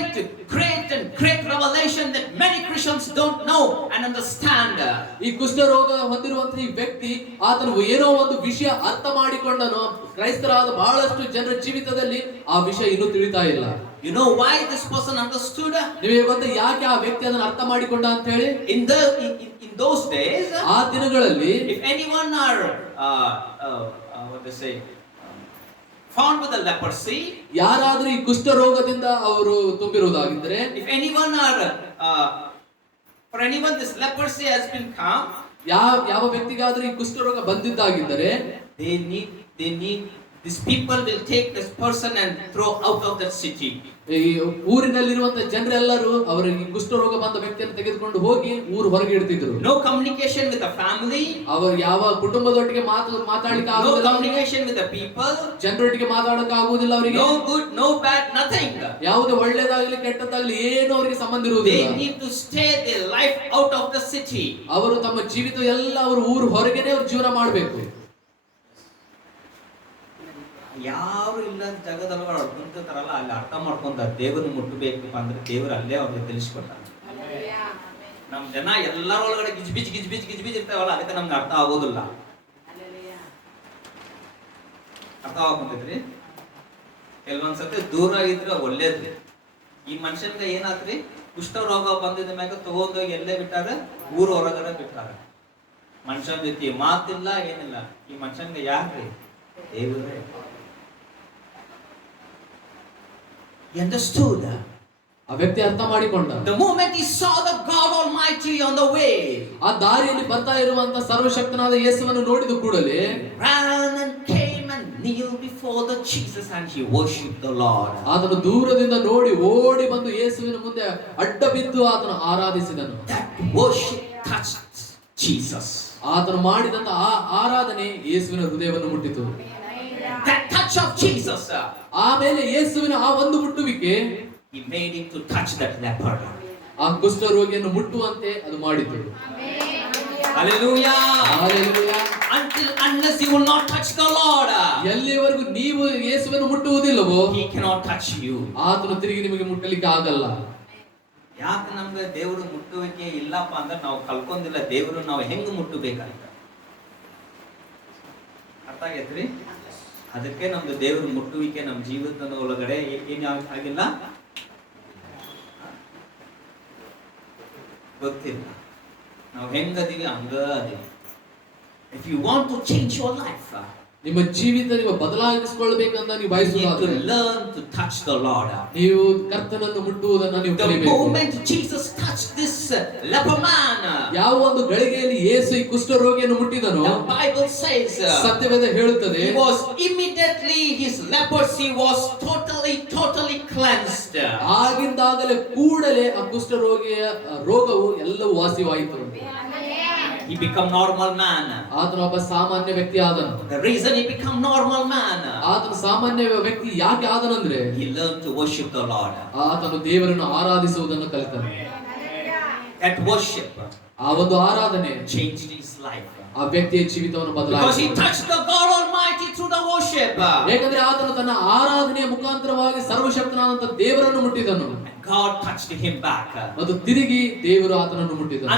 revelation that many Christians don't know and understand. ಈ ಕುಷ್ಠರೋಗ ಹೊಂದಿರುವಂತಹ ಈ ವ್ಯಕ್ತಿ ಆತನು ಏನೋ ಒಂದು ವಿಷಯ ಅರ್ಥ ಮಾಡಿಕೊಂಡನು. ಕ್ರೈಸ್ತರಾದ ಬಹಳಷ್ಟು ಜನರ ಜೀವಿತದಲ್ಲಿ ಆ ವಿಷಯ ಇನ್ನೂ ತಿಳಿತಾ ಇಲ್ಲ. You know why this person understood? ನಿಮಗೆ ಗೊತ್ತಾ ಯಾಕೆ ಆ ವ್ಯಕ್ತಿ ಅದನ್ನು ಅರ್ಥ ಮಾಡಿಕೊಂಡ ಅಂತ ಹೇಳಿ? In those days, ಆ ದಿನಗಳಲ್ಲಿ if anyone are what they say, found with the leprosy, ಯಾರಾದರೂ ಈ ಕುಷ್ಠರೋಗದಿಂದ ಅವರು ತುಂಬಿರುವುದಾಗಿದ್ದರೆ, if anyone are for anyone this leprosy has been come, ಯಾವ ವ್ಯಕ್ತಿಗಾದರೂ ಈ ಕುಷ್ಠರೋಗ ಬಂದಿದ್ದಾಗಿದ್ದರೆ, they need these people will take this person and throw out of that city. ಈ ಊರಿನಲ್ಲಿರುವಂತಹ ಜನರೆಲ್ಲರೂ ಅವರಿಗೆ ಕುಷ್ಠರೋಗ ಬಂದ ವ್ಯಕ್ತಿಯನ್ನು ತೆಗೆದುಕೊಂಡು ಹೋಗಿ ಊರು ಹೊರಗೆ ಇಡ್ತಿದ್ರು. No communication with the family, ಅವರು ಯಾವ ಕುಟುಂಬದೊಟ್ಟಿಗೆ ಮಾತಾಡಲಿಕ್ಕೆ no ಆಗುವುದಿಲ್ಲ. communication with the people, ಜನರೊಟ್ಟಿಗೆ ಮಾತಾಡಕ್ಕೆ ಆಗುವುದಿಲ್ಲ ಅವರಿಗೆ. no good, no bad, nothing. ಯಾವುದೇ ಒಳ್ಳೆಯದಾಗಲಿ ಕೆಟ್ಟದ್ದಾಗಲಿ ಏನು ಅವರಿಗೆ ಸಂಬಂಧ They ಇರುವುದಿಲ್ಲ. need to stay their life out of the city. ಅವರು ತಮ್ಮ ಜೀವಿತ ಎಲ್ಲ ಅವರು ಊರು ಹೊರಗೇನೆ ಅವರು ಜೀವನ ಮಾಡಬೇಕು. ಯಾರು ಇಲ್ಲದ ಜಾಗದಲ್ಲಿ ಅವ್ರು ಅಡ್ಕೊಂತಾರಲ್ಲ, ಅಲ್ಲಿ ಅರ್ಥ ಮಾಡ್ಕೊಂತ ದೇವರನ್ನು ಮುಟ್ಟಬೇಕು ಅಂದ್ರೆ ದೇವರು ಅಲ್ಲೇ ಅವ್ರಿಗೆ ತಿಳಿಸ್ಕೊಟ್ಟಾರೆ. ನಮ್ ಜನ ಎಲ್ಲರೊಳಗಡೆ ಗಿಜ್ಬಿಜ್ ಇರ್ತಾವಲ್ಲ, ಅದಕ್ಕೆ ನಮ್ಗೆ ಅರ್ಥ ಆಗೋದಿಲ್ಲ. ಅರ್ಥ ಆಗ್ಕೊಂತೈತ್ರಿ. ಕೆಲವೊಂದ್ಸತಿ ದೂರ ಇದ್ರೆ ಒಳ್ಳೇದ್ರಿ. ಈ ಮನುಷ್ಯನ್ಗೆ ಏನಾತ್ರಿ, ಕುಷ್ಠರೋಗ ಬಂದಿದ ಮ್ಯಾಗ ತಗೊಂಡೋಗಿ ಎಲ್ಲೇ ಬಿಟ್ಟಾರ, ಊರ ಹೊರಗಡೆ ಬಿಟ್ಟಾರ. ಮನುಷ್ಯನ ಜೊತೆ ಮಾತಿಲ್ಲ, ಏನಿಲ್ಲ. ಈ ಮನುಷ್ಯನ್ಗೆ ಯಾಕ್ರಿ? ದೇವರೇ. He understood. ಆ ವ್ಯಕ್ತಿ ಅರ್ಥ ಮಾಡಿಕೊಂಡ. The moment he saw the God Almighty on the way, ಆ ದಾರಿಯಲ್ಲಿ ಬರ್ತಾ ಇರುವಂತ ಸರ್ವಶಕ್ತನಾದ ಯೇಸುವನ್ನು ನೋಡಿದ ಕೂಡಲೇ ran and came and kneeled before the Jesus and he worshipped the Lord. ಆತನು ದೂರದಿಂದ ನೋಡಿ ಓಡಿ ಬಂದು ಯೇಸುವಿನ ಮುಂದೆ ಅಡ್ಡ ಬಿದ್ದು ಆತನು ಆರಾಧಿಸಿದನು. That worship touched Jesus. ಆತನು ಮಾಡಿದಂತ ಆ ಆರಾಧನೆ ಯೇಸುವಿನ ಹೃದಯವನ್ನು ಮುಟ್ಟಿತು. That touch of Jesus, ಆಮೇಲೆ ಯೇಸುವಿನ ಆ ಒಂದು ಮುಟ್ಟುವಿಕೆ he made him to touch that leper. ಆ ಕುಷ್ಠರೋಗಿಯನ್ನು ಮುಟ್ಟುವಂತೆ ಅದು ಮಾಡಿತು. Hallelujah. Hallelujah. Unless you will not touch the Lord, ಎಲ್ಲಿವರೆಗೂ ನೀವು ಯೇಸುವನ್ನು ಮುಟ್ಟುವುದಿಲ್ಲವೋ he cannot touch you. ಆತನು ತಿರುಗಿ ನಿಮಗೆ ಮುಟ್ಟಲಿಕ್ಕೆ ಆಗಲ್ಲ. ಯಾಕೆ ನಮ್ಗೆ ದೇವರು ಮುಟ್ಟುವಿಕೆ ಇಲ್ಲಪ್ಪ ಅಂದ್ರೆ ನಾವು ಕಲ್ಕೊಂಡಿಲ್ಲ ದೇವರು ನಾವು ಹೆಂಗ್ ಮುಟ್ಟಬೇಕಂತ. ಅರ್ಥ ಆಗೈತ್ರಿ? ಅದಕ್ಕೆ ನಮ್ದು ದೇವರು ಮುಟ್ಟುವಿಕೆ ನಮ್ಮ ಜೀವಿತದ ಒಳಗಡೆ ಏನ್ ಆಗಿಲ್ಲ, ಗೊತ್ತಿಲ್ಲ. ನಾವು ಹೆಂಗದೀವಿ ಹಂಗ ಅದೀವಿ. If you want to change your life, ನಿಮ್ಮ ಜೀವಿತ ನೀವು ಬದಲಾಯಿಸಿಕೊಳ್ಳಬೇಕಂತ ನೀವು You need to ಬಯಸುವುದಾದರೆ learn to touch the Lord. ನೀವು ಕರ್ತನನ್ನು ಮುಟ್ಟುವುದನ್ನು ನೀವು The ಕಲಿಬೇಕು. moment Jesus touched this leper man, ಯಾವ ಒಂದು ಗಳಿಗೆಯಲ್ಲಿ ಯೇಸು ಈ ಕುಷ್ಠರೋಗಿಯನ್ನು ಮುಟ್ಟಿದನು, the Bible says ಸತ್ಯವೇದ ಹೇಳುತ್ತದೆ, he was immediately, his leprosy was totally cleansed. ಆಗಿಂದಾಗಲೇ ಕೂಡಲೇ ಆ ಕುಷ್ಠರೋಗಿಯ ರೋಗವು ಎಲ್ಲವೂ ವಾಸಿವಾಯಿತು. He became normal man. ಆತನು ಒಬ್ಬ ಸಾಮಾನ್ಯ ವ್ಯಕ್ತಿ ಆದನು. The reason he became normal man, ಆತನು ಸಾಮಾನ್ಯ ವ್ಯಕ್ತಿ ಯಾಕೆ ಆದನಂದ್ರೆ he learned to worship the Lord. ಆತನು ದೇವರನ್ನು ಆರಾಧಿಸುವುದನ್ನು ಕಲಿತನು. That worship ಆ ಒಂದು ಆರಾಧನೆ changed his life. ಆ ವ್ಯಕ್ತಿಯ ಜೀವಿತವನ್ನು Because he ಬದಲಾಯಿಸಿತು. touched the God Almighty through the worship. ಯಾಕಂದ್ರೆ ಆತನು ತನ್ನ ಆರಾಧನೆಯ ಮುಖಾಂತರವಾಗಿ ಸರ್ವಶಕ್ತನಾದಂತ ದೇವರನ್ನು ಮುಟ್ಟಿದನು. God touched him back. ಮತ್ತು ತಿರುಗಿ ದೇವರು ಆತನನ್ನು ಮುಟ್ಟಿದನು.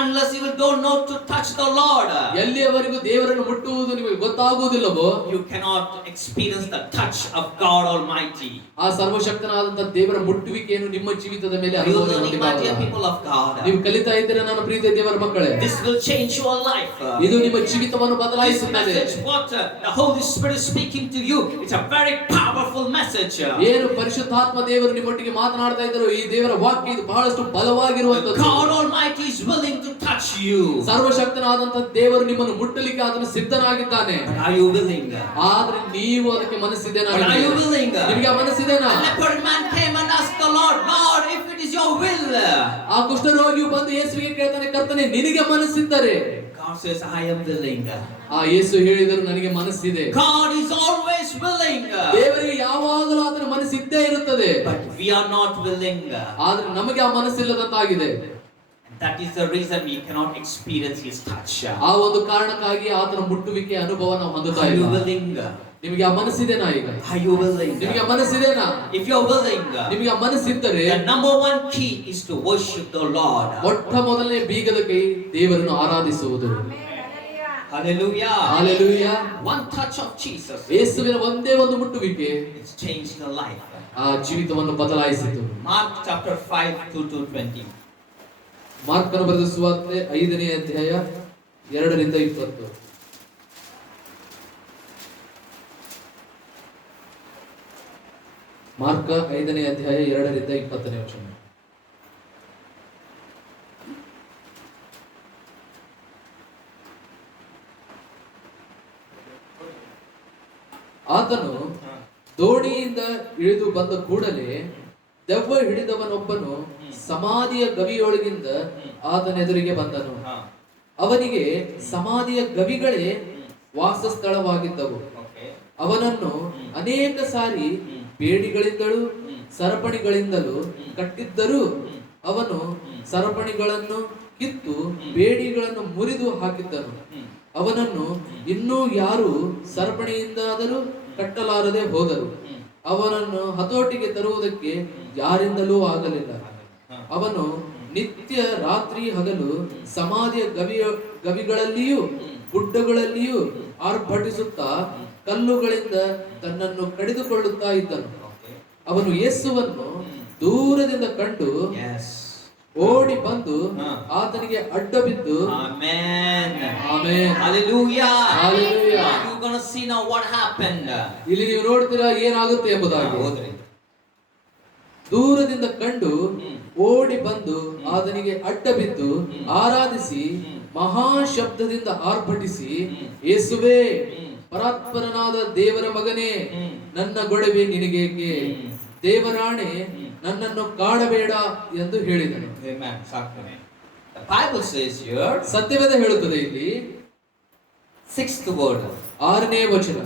Unless you don't know to touch the Lord, ಎಲ್ಲಿಯವರೆಗೂ ದೇವರನ್ನು ಮುಟ್ಟುವುದು ನಿಮಗೆ ಗೊತ್ತಾಗುವುದಿಲ್ಲವೋ you cannot experience the touch of God Almighty. ಆ ಸರ್ವಶಕ್ತನಾದಂತ ದೇವರ ಮುಟ್ಟುವಿಕೆಯನ್ನು ನಿಮ್ಮ ಜೀವಿತದ ಮೇಲೆ Are you ಅನುಭವ learning, my dear people of God? ನೀವು ಕಲಿತಾ ಇದ್ದೀರಾ ನನ್ನ ಪ್ರೀತಿಯ ದೇವರ ಮಕ್ಕಳೇ. This will change your life. ಇದು ನಿಮ್ಮ ಜೀವಿತವನ್ನು This ಬದಲಾಯಿಸುತ್ತದೆ. message, what the Holy Spirit is speaking to you, it's a very powerful message. ಏನು ಪರಿಶುದ್ಧಾತ್ಮ ದೇವರು ನಿಮ್ಮೊಟ್ಟಿಗೆ ಮಾತನಾಡ್ತಾ ಇದ್ದರು, ಈ ದೇವರ ವಾಕ್ಯ ಇದು ಬಹಳಷ್ಟು ಬಲವಾಗಿರುವಂತದ್ದು. God Almighty is willing to touch you. ಸರ್ವಶಕ್ತನಾದಂತ ದೇವರು ನಿಮ್ಮನ್ನು ಮುಟ್ಟಲಿಕ್ಕೆ ಆತನು ಸಿದ್ಧನಾಗಿದ್ದಾನೆ. But are you willing? ಆದ್ರೆ ನೀವು ಅದಕ್ಕೆ ಮನಸ್ಸಿದ್ದೇನಾ? But are you willing? ನಿಮಗೆ ಆ ಮನಸ್ಸಿದೇನಾ? The leper man came and asked the Lord, Lord, if it is your will. ಆ ಕುಷ್ಠರೋಗಿಯು ಬಂದು ಯೇಸುವಿಗೆ ಕೇಳ್ತಾನೆ, ಕರ್ತನೇ ನಿನಗೆ ಮನಸ್ಸಿದ್ದರೆ. God says, I am willing. ಆ ಯೇಸು ಹೇಳಿದರು, ನನಗೆ ಮನಸ್ಸಿದೆ. God is always willing. ದೇವರಿಗೆ ಯಾವಾಗಲೂ ಆತನ ಮನಸ್ಸಿದ್ದೇ ಇರುತ್ತದೆ. But we are not willing. ಆದ್ರೆ ನಮಗೆ ಆ ಮನಸ್ಸಿಲ್ಲದಂತಾಗಿದೆ. That is the reason we cannot experience His touch. ಆ ಒಂದು ಕಾರಣಕ್ಕಾಗಿ ಆತನ ಮುಟ್ಟುವಿಕೆ ಅನುಭವ ನಾವು ಹೊಂದುತ್ತಾ Are you ಇಲ್ಲ. willing? ನಿಮಗೆ ಆ ಮನಸ್ಸಿದೆನಾ ಈಗ? Are you willing? ನಿಮಗೆ ಆ ಮನಸ್ಸಿದೆನಾ? If you're willing, ನಿಮಗೆ ಆ ಮನಸ್ಸಿದ್ದರೆ the number one key is to worship the Lord. ಮೊಟ್ಟ ಮೊದಲನೇ ಬೀಗದ ಕೈ ದೇವರನ್ನು ಆರಾಧಿಸುವುದು. Hallelujah. Hallelujah. One touch of Jesus, ಯೇಸುವಿನ ಒಂದೇ ಒಂದು ಮುಟ್ಟುವಿಕೆ it's changed the life. ಆ ಜೀವಿತವನ್ನು ಬದಲಾಯಿಸಿತು. Mark chapter 5, 2-20. ಮಾರ್ಕನ ಬರೆದ ಸುವಾರ್ತೆ 5ನೇ ಅಧ್ಯಾಯ 2ರಿಂದ 20. ಮಾರ್ಕ 5ನೇ ಅಧ್ಯಾಯ 2ರಿಂದ 20ನೇ ವಚನ. ಆತನು ದೋಣಿಯಿಂದ ಇಳಿದು ಬಂದ ಕೂಡಲೇ ದೆವ್ವ ಹಿಡಿದವನೊಬ್ಬನು ಸಮಾಧಿಯ ಗವಿಯೊಳಗಿಂದ ಆತನೆದುರಿಗೆ ಬಂದನು. ಅವನಿಗೆ ಸಮಾಧಿಯ ಗವಿಗಳೇ ವಾಸಸ್ಥಳವಾಗಿದ್ದವು. ಅವನನ್ನು ಅನೇಕ ಸಾರಿ ಬೇಡಿಗಳಿಂದಲೂ ಸರಪಣಿಗಳಿಂದಲೂ ಕಟ್ಟಿದ್ದರೂ ಅವನು ಸರಪಣಿಗಳನ್ನು ಕಿತ್ತು ಬೇಡಿಗಳನ್ನು ಮುರಿದು ಹಾಕಿದ್ದನು. ಅವನನ್ನು ಇನ್ನೂ ಯಾರು ಸರಪಣಿಯಿಂದಾದರೂ ಕಟ್ಟಲಾರದೆ ಹೋದರು. ಅವನನ್ನು ಹತೋಟಿಗೆ ತರುವುದಕ್ಕೆ ಯಾರಿಂದಲೂ ಆಗಲಿಲ್ಲ. ಅವನು ನಿತ್ಯ ರಾತ್ರಿ ಹಗಲು ಸಮಾಧಿಯ ಗವಿಗಳಲ್ಲಿಯೂ ಗುಡ್ಡಗಳಲ್ಲಿಯೂ ಆರ್ಭಟಿಸುತ್ತಾ ಕಲ್ಲುಗಳಿಂದ ತನ್ನನ್ನು ಕಡಿದುಕೊಳ್ಳುತ್ತಾ ಇದ್ದನು. ಅವನು ಯೇಸುವನ್ನು ದೂರದಿಂದ ಕಂಡು ಓಡಿ ಬಂದು ಆತನಿಗೆ ಅಡ್ಡ ಬಿದ್ದು Amen. Amen. Hallelujah. Hallelujah. Now you're going to see now what happened. ಇಲ್ಲಿ ನೀವು ನೋಡ್ತೀರಾ ಏನಾಗುತ್ತೆ ಎಂಬುದಾಗಿ. ಹೋದ್ರಿ. ದೂರದಿಂದ ಕಂಡು ಓಡಿ ಬಂದು ಆತನಿಗೆ ಅಡ್ಡ ಬಿದ್ದು ಆರಾಧಿಸಿ ಮಹಾ ಶಬ್ದದಿಂದ ಆರ್ಭಟಿಸಿ, ಯೇಸುವೇ, ಪರಾತ್ಪರನಾದ ದೇವರ ಮಗನೇ, ನನ್ನ ಗೊಡವೆ ನಿನಗೇಕೆ? ದೇವರಾಣೆ, ನನ್ನನ್ನು ಕಾಡಬೇಡ ಎಂದು ಹೇಳಿದನು. Amen. ಸಾಕ್ತಾನೆ. The Bible says here, ಸತ್ಯವೇದ ಹೇಳುತ್ತದೆ ಇಲ್ಲಿ 6th word. 6ನೇ ವಚನ.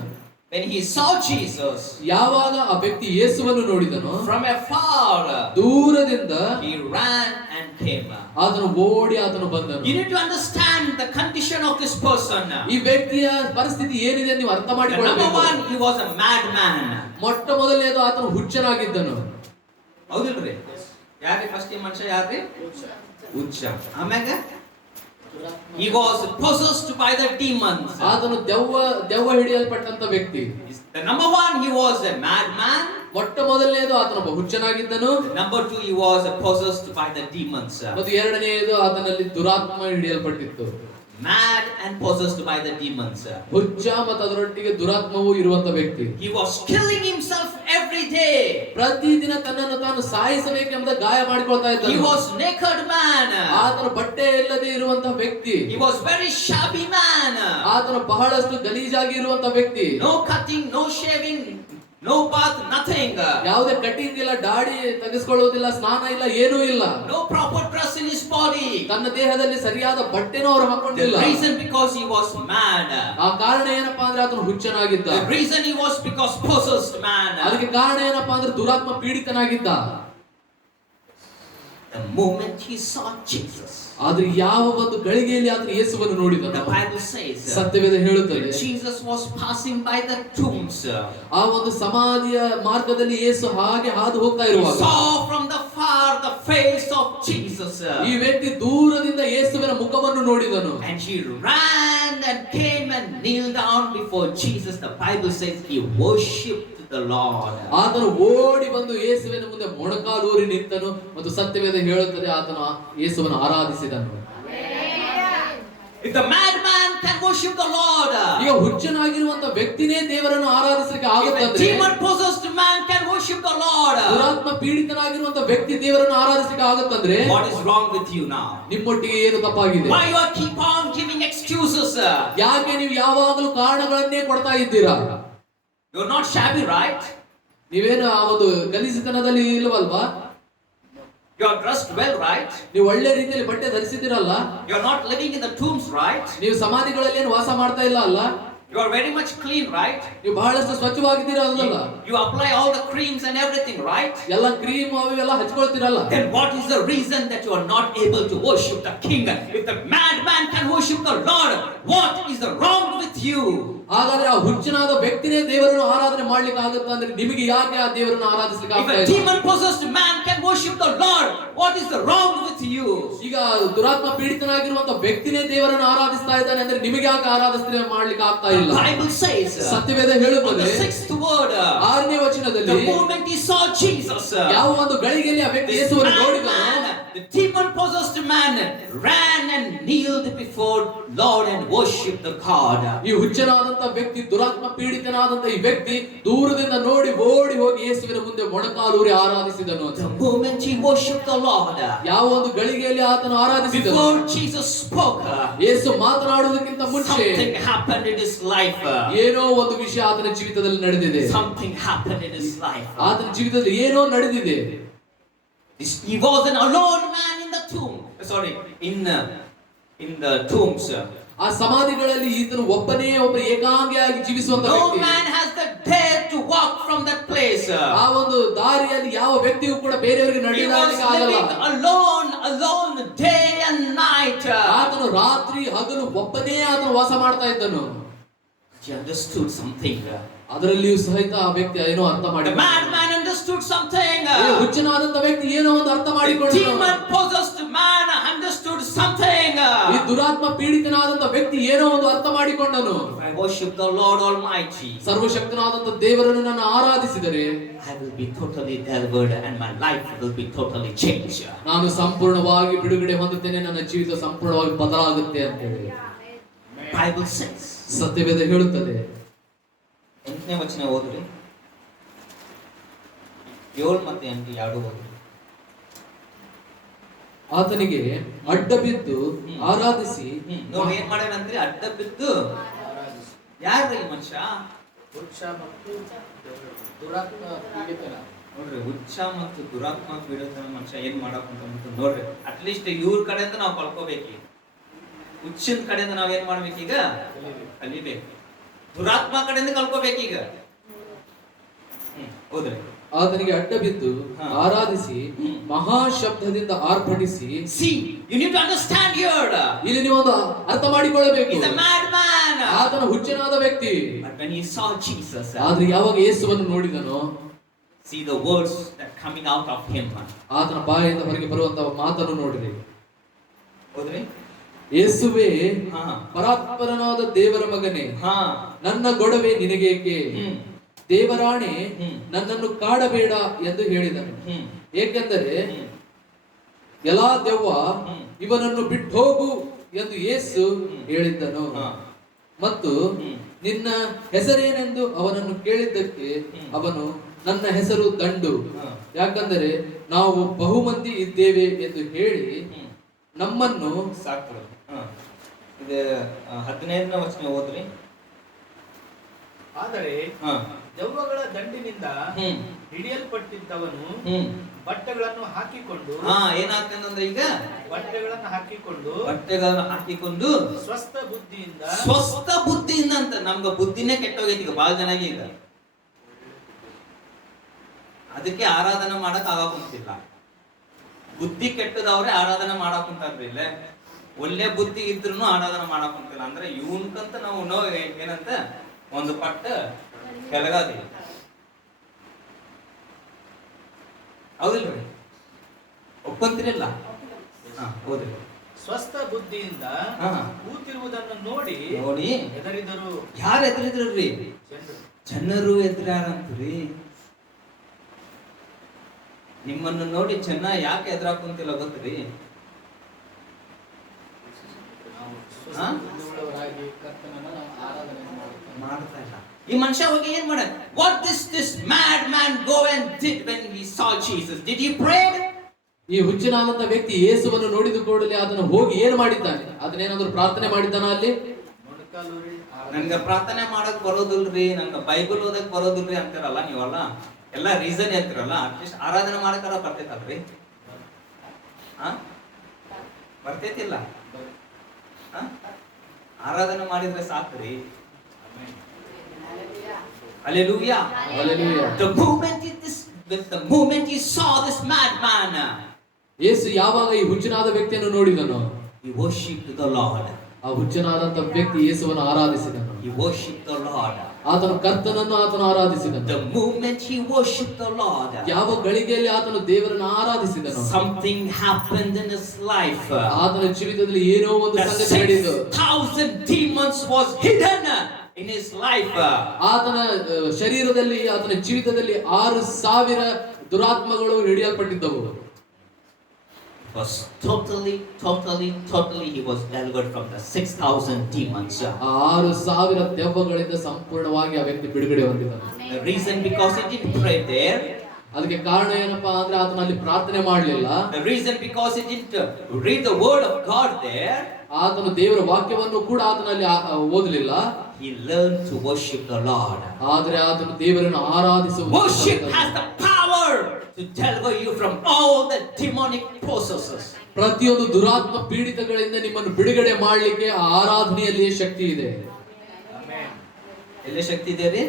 When he saw Jesus, ಯಾವಾಗ ಆ ವ್ಯಕ್ತಿ ಯೇಸುವನ್ನು ನೋಡಿದನೋ from afar, ದೂರದಿಂದ he ran and came. ಆತನು ಓಡಿ ಆತನು ಬಂದನು. You need to understand the condition of this person. ಈ ವ್ಯಕ್ತಿಯ ಪರಿಸ್ಥಿತಿ ಏನಿದೆ ನೀವು ಅರ್ಥ Number ಮಾಡಿಕೊಳ್ಳಬೇಕು. one, he was a madman. ಮೊಟ್ಟ ಮೊದಲನೇದು ಆತನು ಹುಚ್ಚನಾಗಿದ್ದನು. ಹೌದಿಲ್ರಿ? ಯಾರ್ರಿ ಫಸ್ಟ್ ಮನುಷ್ಯ ಯಾರ್ರಿ? ಹುಚ್ಚ. ಆಮೇಲೆ he was possessed by the demons. ಆತನು ದೆವ್ವ ಹಿಡಿಯಲ್ಪಟ್ಟಂತ ವ್ಯಕ್ತಿ. The number one, he was a madman. ಮೊಟ್ಟ ಮೊದಲನೇದು ಆತನೊಬ್ಬ ಹುಚ್ಚನಾಗಿದ್ದನು. Number two, he was possessed by the demons. ಮತ್ತು ಎರಡನೆಯದು ಆತನಲ್ಲಿ ದುರಾತ್ಮ ಹಿಡಿಯಲ್ಪಟ್ಟಿತ್ತು. mad and possessed by the demons. ಹುಚ್ಚ ಮತ್ತು ಅದರೊಟ್ಟಿಗೆ ದುರಾತ್ಮವೂ ಇರುವಂತ ವ್ಯಕ್ತಿ. He was killing himself every day. ಪ್ರತಿದಿನ ತನ್ನನ್ನು ತಾನು ಸಾಯಿಸಬೇಕೆಂಬ ಗಾಯ ಮಾಡಿಕೊಳ್ತಾ ಇದ್ದ. He was naked man. ಆತನು ಬಟ್ಟೆ ಇಲ್ಲದೆ ಇರುವಂತ ವ್ಯಕ್ತಿ. He was very shabby man. ಆತನು ಬಹಳಷ್ಟು ಗಲೀಜಾಗಿ ಇರುವಂತ ವ್ಯಕ್ತಿ. No cutting, no shaving, no bath, nothing. ಯಾವುದೇ ಕಟಿಂಗ್ ಇಲ್ಲ, ದಾಡಿ ತೆಗೆಸಿಕೊಳ್ಳುವುದಿಲ್ಲ, ಸ್ನಾನ ಇಲ್ಲ, ಏನೂ ಇಲ್ಲ. No proper dress in his body. ತನ್ನ ದೇಹದಲ್ಲಿ ಸರಿಯಾದ ಬಟ್ಟೆನೂ ಅವರು ಹಾಕೊಂಡಿಲ್ಲ. The reason because he was mad. ಆ ಕಾರಣ ಏನಪ್ಪಾ ಅಂದ್ರೆ ಆತನು ಹುಚ್ಚನಾಗಿದ್ದ. The reason he was because possessed man. ಅದಕ್ಕೆ ಕಾರಣ ಏನಪ್ಪಾ ಅಂದ್ರೆ ದುರಾತ್ಮ ಪೀಡಿತನಾಗಿದ್ದ. The moment he saw Jesus, ಆದ್ರೆ ಯಾವ ಒಂದು ಗಳಿಗೆಯಲ್ಲಿ ಆತನು ಯೇಸುವನ್ನು ನೋಡಿದನು. the Bible says, ಸತ್ಯವೇದ ಹೇಳುತ್ತದೆ, Jesus was passing by the tombs. ಆ ಒಂದು ಸಮಾಧಿಯ ಮಾರ್ಗದಲ್ಲಿ ಯೇಸು ಹಾಗೆ ಹಾದು ಹೋಗ್ತಾ He ಇರುವಾಗ saw from the far the face of Jesus. ಈ ವ್ಯಕ್ತಿ ದೂರದಿಂದ ಯೇಸುವಿನ ಮುಖವನ್ನು ನೋಡಿದನು. And he ran and came and kneeled down before Jesus. The Bible says he worshipped the Lord. ಆತನು ಓಡಿ ಬಂದು ಯೇಸುವಿನ ಮುಂದೆ ಮೊಣಕಾಲೂರಿ ನಿಂತನು ಮತ್ತು ಸತ್ಯವೇದ ಹೇಳುತ್ತದೆ ಆತನು ಯೇಸುವನ್ನು ಆರಾಧಿಸಿದನು. If the madman can worship the Lord, ಈಗ ಹುಚ್ಚನಾಗಿರುವಂತ ವ್ಯಕ್ತಿನೇ ದೇವರನ್ನು ಆರಾಧಿಸಲಿಕ್ಕೆ if a ಆಗುತ್ತದೆ. demon possessed man can worship the Lord, ದುರಾತ್ಮ ಪೀಡಿತನಾಗಿರುವಂತ ವ್ಯಕ್ತಿ ದೇವರನ್ನು ಆರಾಧಿಸಲಿಕ್ಕೆ ಆಗುತ್ತಂದ್ರೆ what is wrong with you now? ನಿಮ್ಮೊಟ್ಟಿಗೆ ಏನು ತಪ್ಪಾಗಿದೆ? Why you keep on giving excuses? ಯಾಕೆ ನೀವು ಯಾವಾಗಲೂ ಕಾರಣಗಳನ್ನೇ ಕೊಡ್ತಾ ಇದ್ದೀರಾ? You're not shabby, right? ನೀವೇನು ಆ ಒಂದು ಗಲೀಜುತನದಲ್ಲಿ ಇಲ್ಲವಲ್ವಾ? You're dressed well, right? ನೀವು ಒಳ್ಳೆ ರೀತಿಯಲ್ಲಿ ಬಟ್ಟೆ ಧರಿಸಿದಿರಲ್ಲ? You're not living in the tombs, right? ನೀವು ಸಮಾಧಿಗಳಲ್ಲಿ ಏನು ವಾಸ ಮಾಡ್ತಾ ಇಲ್ಲ ಅಲ್ಲ? You are very much clean, right? ನೀವು ಬಹಳಷ್ಟು ಸ್ವಚ್ಛವಾಗಿದ್ದೀರಾ ಅಲ್ಲ? You apply all the creams and everything, right? ಎಲ್ಲ ಕ್ರೀಮ್ ಅವೆಲ್ಲ ಹಚ್ಕೊಳ್ತಿರಲ್ಲ? Then what is the reason that you are not able to worship the King? If the madman can worship the Lord, what is the wrong with you? ಹಾಗಾದ್ರೆ ಆ ಹುಚ್ಚನಾದ ವ್ಯಕ್ತಿನೇ ದೇವರನ್ನು ಆರಾಧನೆ ಮಾಡ್ಲಿಕ್ಕೆ ಆಗುತ್ತಾ ಅಂದ್ರೆ ನಿಮಗೆ ಯಾಕೆ ಆ ದೇವರನ್ನು ಆರಾಧಿಸಲಿಕ್ಕೆ If ಆಗ್ತಾ a ಇಲ್ಲ? demon possessed man can worship the Lord, what is the wrong with you? ಈಗ ದುರಾತ್ಮ ಪೀಡಿತನಾಗಿರುವಂತ ವ್ಯಕ್ತಿನೇ ದೇವರನ್ನು ಆರಾಧಿಸ್ತಾ ಇದ್ದಾನೆ ಅಂದ್ರೆ ನಿಮಗೆ ಯಾಕೆ ಆರಾಧನೆ ಮಾಡ್ಲಿಕ್ಕೆ ಆಗ್ತಾ ಇಲ್ಲ? The Bible says, Satyaveda on ಹೇಳುತ್ತದೆ the 6th word, 6ನೇ ವಚನದಲ್ಲಿ the moment he saw Jesus, ಯಾವ ಒಂದು ಗಳಿಗೆಯಲ್ಲಿ ಆ ವ್ಯಕ್ತಿ this ಯೇಸುವನ್ನು ನೋಡಿದನು, madman, the demon possessed man, ran and kneeled before Lord and worshipped the God. ಈ ಹುಚ್ಚನಾದಂತ ವ್ಯಕ್ತಿ, ದುರಾತ್ಮ ಪೀಡಿತನಾದಂತ ಈ ವ್ಯಕ್ತಿ ದೂರದಿಂದ ನೋಡಿ ಓಡಿ ಹೋಗಿ ಯೇಸುವಿನ ಮುಂದೆ ಮೊಣಕಾಲೂರಿ ಆರಾಧಿಸಿದನು. The moment he worshipped the Lord, ಯಾವ ಒಂದು ಗಳಿಗೆಯಲ್ಲಿ ಆತನು ಆರಾಧಿಸಿದನು, before Jesus spoke, ಯೇಸು ಮಾತನಾಡುವುದಕ್ಕಿಂತ ಮುಂಚೆ something happened in his life. ಏನೋ ಒಂದು ವಿಷಯ ಆತನ ಜೀವಿತದಲ್ಲಿ ನಡೆದಿದೆ. Something happened in his life. ಆತನ ಜೀವಿತದಲ್ಲಿ ಏನೋ ನಡೆದಿದೆ. He was an alone man in the tomb. Sorry, in the tombs. ಆ ಸಮಾಧಿಗಳಲ್ಲಿ ಈತನು ಒಬ್ಬನೇ ಒಬ್ಬ ಏಕಾಂಗಿಯಾಗಿ ಜೀವಿಸುವಂತ No ವ್ಯಕ್ತಿ. man has the dare to walk from that place. ಆ ಒಂದು ದಾರಿಯಲ್ಲಿ ಯಾವ ವ್ಯಕ್ತಿಯೂ ಕೂಡ ಬೇರೆಯವರಿಗೆ He was ನಡೆಯಲಿಕ್ಕೆ ಆಗಲ್ಲ. living alone day and night. ಆತನು ರಾತ್ರಿ ಹಗಲು ಒಬ್ಬನೇ ಆತನು ವಾಸ ಮಾಡ್ತಾ ಇದ್ದನು. He understood something. ಅದರಲ್ಲಿಯೂ ಸಹಿತ ಆ ವ್ಯಕ್ತಿ ಏನೋ ಅರ್ಥ The ಮಾಡಿ, madman understood something. ಹುಚ್ಚನಾದಂತ ವ್ಯಕ್ತಿ ಏನೋ ಒಂದು ಅರ್ಥ The ಮಾಡಿಕೊಂಡನು. demon possessed man understood something. ಈ ದುರಾತ್ಮ ಪೀಡಿತನಾದಂತ ವ್ಯಕ್ತಿ ಏನೋ ಒಂದು ಅರ್ಥ ಮಾಡಿಕೊಂಡನು. If I worship the Lord Almighty, ಸರ್ವಶಕ್ತನಾದಂತ ದೇವರನ್ನು ನಾನು ಆರಾಧಿಸಿದರೆ I will be totally delivered and my life will be totally changed. ನಾನು ಸಂಪೂರ್ಣವಾಗಿ ಬಿಡುಗಡೆ ಹೊಂದುತ್ತೇನೆ, ನನ್ನ ಜೀವಿತ ಸಂಪೂರ್ಣವಾಗಿ ಬದಲಾಗುತ್ತೆ ಅಂತ ಹೇಳಿ Bible says. ಸತ್ಯವೇದ ಹೇಳುತ್ತದೆ. 8ನೇ ವಚನ ಓದ್ರಿ. 7 ಮತ್ತೆ 8 ಎರಡು ಓದ್ರಿ. ಆತನಿಗೆ ಅಡ್ಡ ಬಿದ್ದು ಆರಾಧಿಸಿ, ನೋಡಿ ಏನ್ ಮಾಡ್ಯಾನಂದ್ರೆ ಅಡ್ಡ ಬಿದ್ದು ಯಾರ್ರಿ ಈ ಮನುಷ್ಯ? ಹುಚ್ಚ ಮತ್ತು ದುರಾತ್ಮ ಪೀಡಿತನ. ನೋಡ್ರಿ, ಹುಚ್ಚ ಮತ್ತು ದುರಾತ್ಮ ಪೀಡಿತನ ಮನುಷ್ಯ ಏನ್ ಮಾಡಕ್ ಅಂತ ನೋಡ್ರಿ. ಅಟ್ಲೀಸ್ಟ್ ಇವ್ರ ಕಡೆಯಿಂದ ನಾವು ಕಲ್ಕೋಬೇಕು. ಹುಚ್ಚಿನ ಕಡೆಯಿಂದ ನಾವ್ ಏನ್ ಮಾಡ್ಬೇಕೀಗ? ಕಲಿಬೇಕು. ದುರಾತ್ಮ ಕಡೆಯಿಂದ ಕಲ್ಕೋಬೇಕೀಗ. ಹೋದ್ರೆ ಆತನಿಗೆ ಅಡ್ಡ ಬಿದ್ದು ಆರಾಧಿಸಿ ಮಹಾ ಶಬ್ದದಿಂದ ಆರ್ಭಟಿಸಿ. See, you need to understand here. ಇಲ್ಲಿ ನೀವು ಒಂದು ಅರ್ಥ ಮಾಡಿಕೊಳ್ಳಬೇಕು. He's a madman. ಆತನ ಹುಚ್ಚನಾದ ವ್ಯಕ್ತಿ. But when he saw Jesus, ಆದ್ರೆ ಯಾವಾಗ ಯೇಸುವನ್ನು ನೋಡಿದನೋ, see the words that coming out of him. ಆತನ ಬಾಯಿಂದ ಹೊರಗೆ ಬರುವಂತ ಮಾತನ್ನು ನೋಡ್ರಿ. ಹೋದ್ರಿ? ಯೇಸುವೇ, ಹಾ, ಪರಾತ್ಪರನಾದ ದೇವರ ಮಗನೇ, ಹಾ, ನನ್ನ ಗೊಡವೆ ನಿನಗೇಕೆ? ದೇವರಾಣೆ, ನನ್ನನ್ನು ಕಾಡಬೇಡ ಎಂದು ಹೇಳಿದನು. ಏಕೆಂದರೆ ಎಲ್ಲಾ ದೆವ್ವ ಇವನನ್ನು ಬಿಟ್ಟು ಹೋಗು ಎಂದು ಯೇಸು ಹೇಳಿದ್ದನು. ಹಾ. ಮತ್ತು ಹ್ಮ್. ನಿನ್ನ ಹೆಸರೇನೆಂದು ಅವನನ್ನು ಕೇಳಿದ್ದಕ್ಕೆ ಅವನು, ನನ್ನ ಹೆಸರು ದಂಡು, ಹಾ. ಯಾಕಂದರೆ ನಾವು ಬಹುಮಂದಿ ಇದ್ದೇವೆ ಎಂದು ಹೇಳಿ ಹ್ಮ್. ನಮ್ಮನ್ನು ಸಾಕು. ಇದು 15ನೇ ವಚನ ಓದ್ರಿ. ಆದರೆ ಹಾ. ದೆವ್ವಗಳ ದಂಡಿನಿಂದ ಹ್ಮ್. ಹಿಡಿಯಲ್ಪಟ್ಟಿದ್ದವನು ಹ್ಮ್. ಬಟ್ಟೆಗಳನ್ನು ಹಾಕಿಕೊಂಡು ಏನಾಗ್ತಾನಂದ್ರೆ ಈಗ ಬಟ್ಟೆಗಳನ್ನು ಹಾಕಿಕೊಂಡು ಬಟ್ಟೆಗಳನ್ನು ಹಾಕಿಕೊಂಡು ಸ್ವಸ್ಥ ಬುದ್ಧಿಯಿಂದ ಸ್ವಸ್ಥ ಬುದ್ಧಿಯಿಂದ ಅಂತ. ನಮ್ಗ ಬುದ್ಧಿನೇ ಕೆಟ್ಟೋಗೈತಿ ಈಗ ಬಾಳ ಜನಗೆ. ಈಗ ಅದಕ್ಕೆ ಆರಾಧನೆ ಮಾಡಕ್ ಆಗಾಕುಂತಿಲ್ಲ. ಬುದ್ಧಿ ಕೆಟ್ಟದವ್ರೆ ಆರಾಧನೆ ಮಾಡಕ್ ಕುಂತಾರ್ರಿ. ಇಲ್ಲೇ ಒಳ್ಳೆ ಬುದ್ಧಿ ಇದ್ರೂ ಆರಾಧನೆ ಮಾಡಕ್ ಕುಂತಿಲ್ಲ. ಅಂದ್ರೆ ಇವನ್ಕಂತ ನಾವು ಏನಂತ ಒಂದು ಪಟ್ಟ ಕೆಳಗಾದಿ. ಹೌದಿಲ್ರಿ? ಒಪ್ಪಂತಿರಲ್ಲ. ಹೌದ್ರಿ. ಸ್ವಸ್ಥ ಬುದ್ಧಿಯಿಂದ ಹಾ. ಕೂತಿರುವುದನ್ನು ನೋಡಿ ನೋಡಿ ಹೆದರಿದರು. ಯಾರು ಎದುರಿದ್ರಿ? ಜನರು. ಜನರು ಎದುರಾರಂತ್ರಿ. ನಿಮ್ಮನ್ನು ನೋಡಿ ಜನ ಯಾಕೆ ಎದುರಾಕ್ ಕುಂತಿಲ್ಲ ಗೊತ್ತ್ರಿ? ನಾವು ಹಾ? ಸ್ವಸ್ಥ ಬುದ್ಧಿಯುಳ್ಳವರಾಗಿ ಕರ್ತನನ್ನು ನಾವು ಆರಾಧನೆ ಮಾಡ್ತಾ ಇಲ್ಲ. ಈ ಮನುಷ್ಯ ಹೋಗಿ ಏನ್ ಮಾಡ? What this mad man go and did when he saw Jesus? Did he pray? ಈ ಹುಚ್ಚನಾದಂತ ವ್ಯಕ್ತಿ ಯೇಸುವನ್ನು ನೋಡಿದ ಕೂಡಲೇ ಅದನ್ನು ಹೋಗಿ ಏನ್ ಮಾಡಿದ್ದಾನೆ? ಅದನ್ನೇನಾದ್ರೂ ಪ್ರಾರ್ಥನೆ ಮಾಡಿದ್ದಾನ ಅಲ್ಲಿ? ಮೊಣಕಾಲೂರಿ ನಂಗೆ ಪ್ರಾರ್ಥನೆ ಮಾಡಕ್ ಬರೋದಿಲ್ರಿ, ನಂಗೆ ಬೈಬಲ್ ಓದಕ್ ಬರೋದಿಲ್ರಿ ಅಂತಿರಲ್ಲ ನೀವಲ್ಲ. ಎಲ್ಲ ರೀಸನ್ ಹೇಳ್ತಿರಲ್ಲ. ಅಟ್ಲೀಸ್ಟ್ ಆರಾಧನೆ ಮಾಡಕ್ಕಾರ ಬರ್ತೈತಲ್ರಿ? ಬರ್ತೈತಿಲ್ಲ? ಆರಾಧನೆ ಮಾಡಿದ್ರೆ ಸಾಕ್ರಿ. Hallelujah. Hallelujah. The moment he saw this madman, ಯೇಸು ಯಾವಾಗ ಈ ಹುಚ್ಚನಾದ ವ್ಯಕ್ತಿಯನ್ನು ನೋಡಿದನು, he worshipped the Lord. ಆ ಹುಚ್ಚನಾದಂತ ವ್ಯಕ್ತಿ ಯೇಸುವನ್ನು ಆರಾಧಿಸಿದನು. He worshipped the Lord. ಆತನು ಕರ್ತನನ್ನು ಆತನು ಆರಾಧಿಸಿದನು. The moment he worshipped the Lord, ಯಾವ ಗಳಿಗೆಯಲ್ಲಿ ಆತನು ದೇವರನ್ನು ಆರಾಧಿಸಿದನು, something happened in his life. ಆತನ ಜೀವಿತದಲ್ಲಿ ಏನೋ ಒಂದು The ಸಂಗತಿ ನಡೆಯಿತು. 6,000 demons was hidden in his life. ಆತನ ಶರೀರದಲ್ಲಿ, ಆತನ ಜೀವಿತದಲ್ಲಿ 6,000 ದುರಾತ್ಮಗಳು ಹಿಡಿಯಲ್ಪಟ್ಟಿದ್ದವು. Was totally he was delivered from the 6,000 demons. ಆ 6,000 ದೆವ್ವಗಳಿಂದ ಸಂಪೂರ್ಣವಾಗಿ ಆ ವ್ಯಕ್ತಿ ಬಿಡುಗಡೆ ಹೊಂದಿದನು. The reason because he didn't pray there. ಅದಕ್ಕೆ ಕಾರಣ ಏನಪ್ಪಾ ಅಂದ್ರೆ ಆತನ ಅಲ್ಲಿ ಪ್ರಾರ್ಥನೆ ಮಾಡಲಿಲ್ಲ. The reason because he didn't read the word of God there. ಆತನು ದೇವರ ವಾಕ್ಯವನ್ನು ಕೂಡ ಆತನಲ್ಲಿ ಓದಲಿಲ್ಲ. He learned to worship the Lord. ಆದರೆ ಆತನು ದೇವರನ್ನು ಆರಾಧಿಸುವುದು. Worship has the power to deliver you from all the demonic processes. ಪ್ರತಿಯೊಂದು ದುರಾತ್ಮ ಪೀಡಿತಗಳಿಂದ ನಿಮ್ಮನ್ನು ಬಿಡುಗಡೆ ಮಾಡಲಿಕ್ಕೆ ಆ ಆರಾಧನೆಯಲ್ಲಿ ಶಕ್ತಿ ಇದೆ. ಆಮೆನ್. ಎಲ್ಲಿ ಶಕ್ತಿ ಇದೆ ರೀ?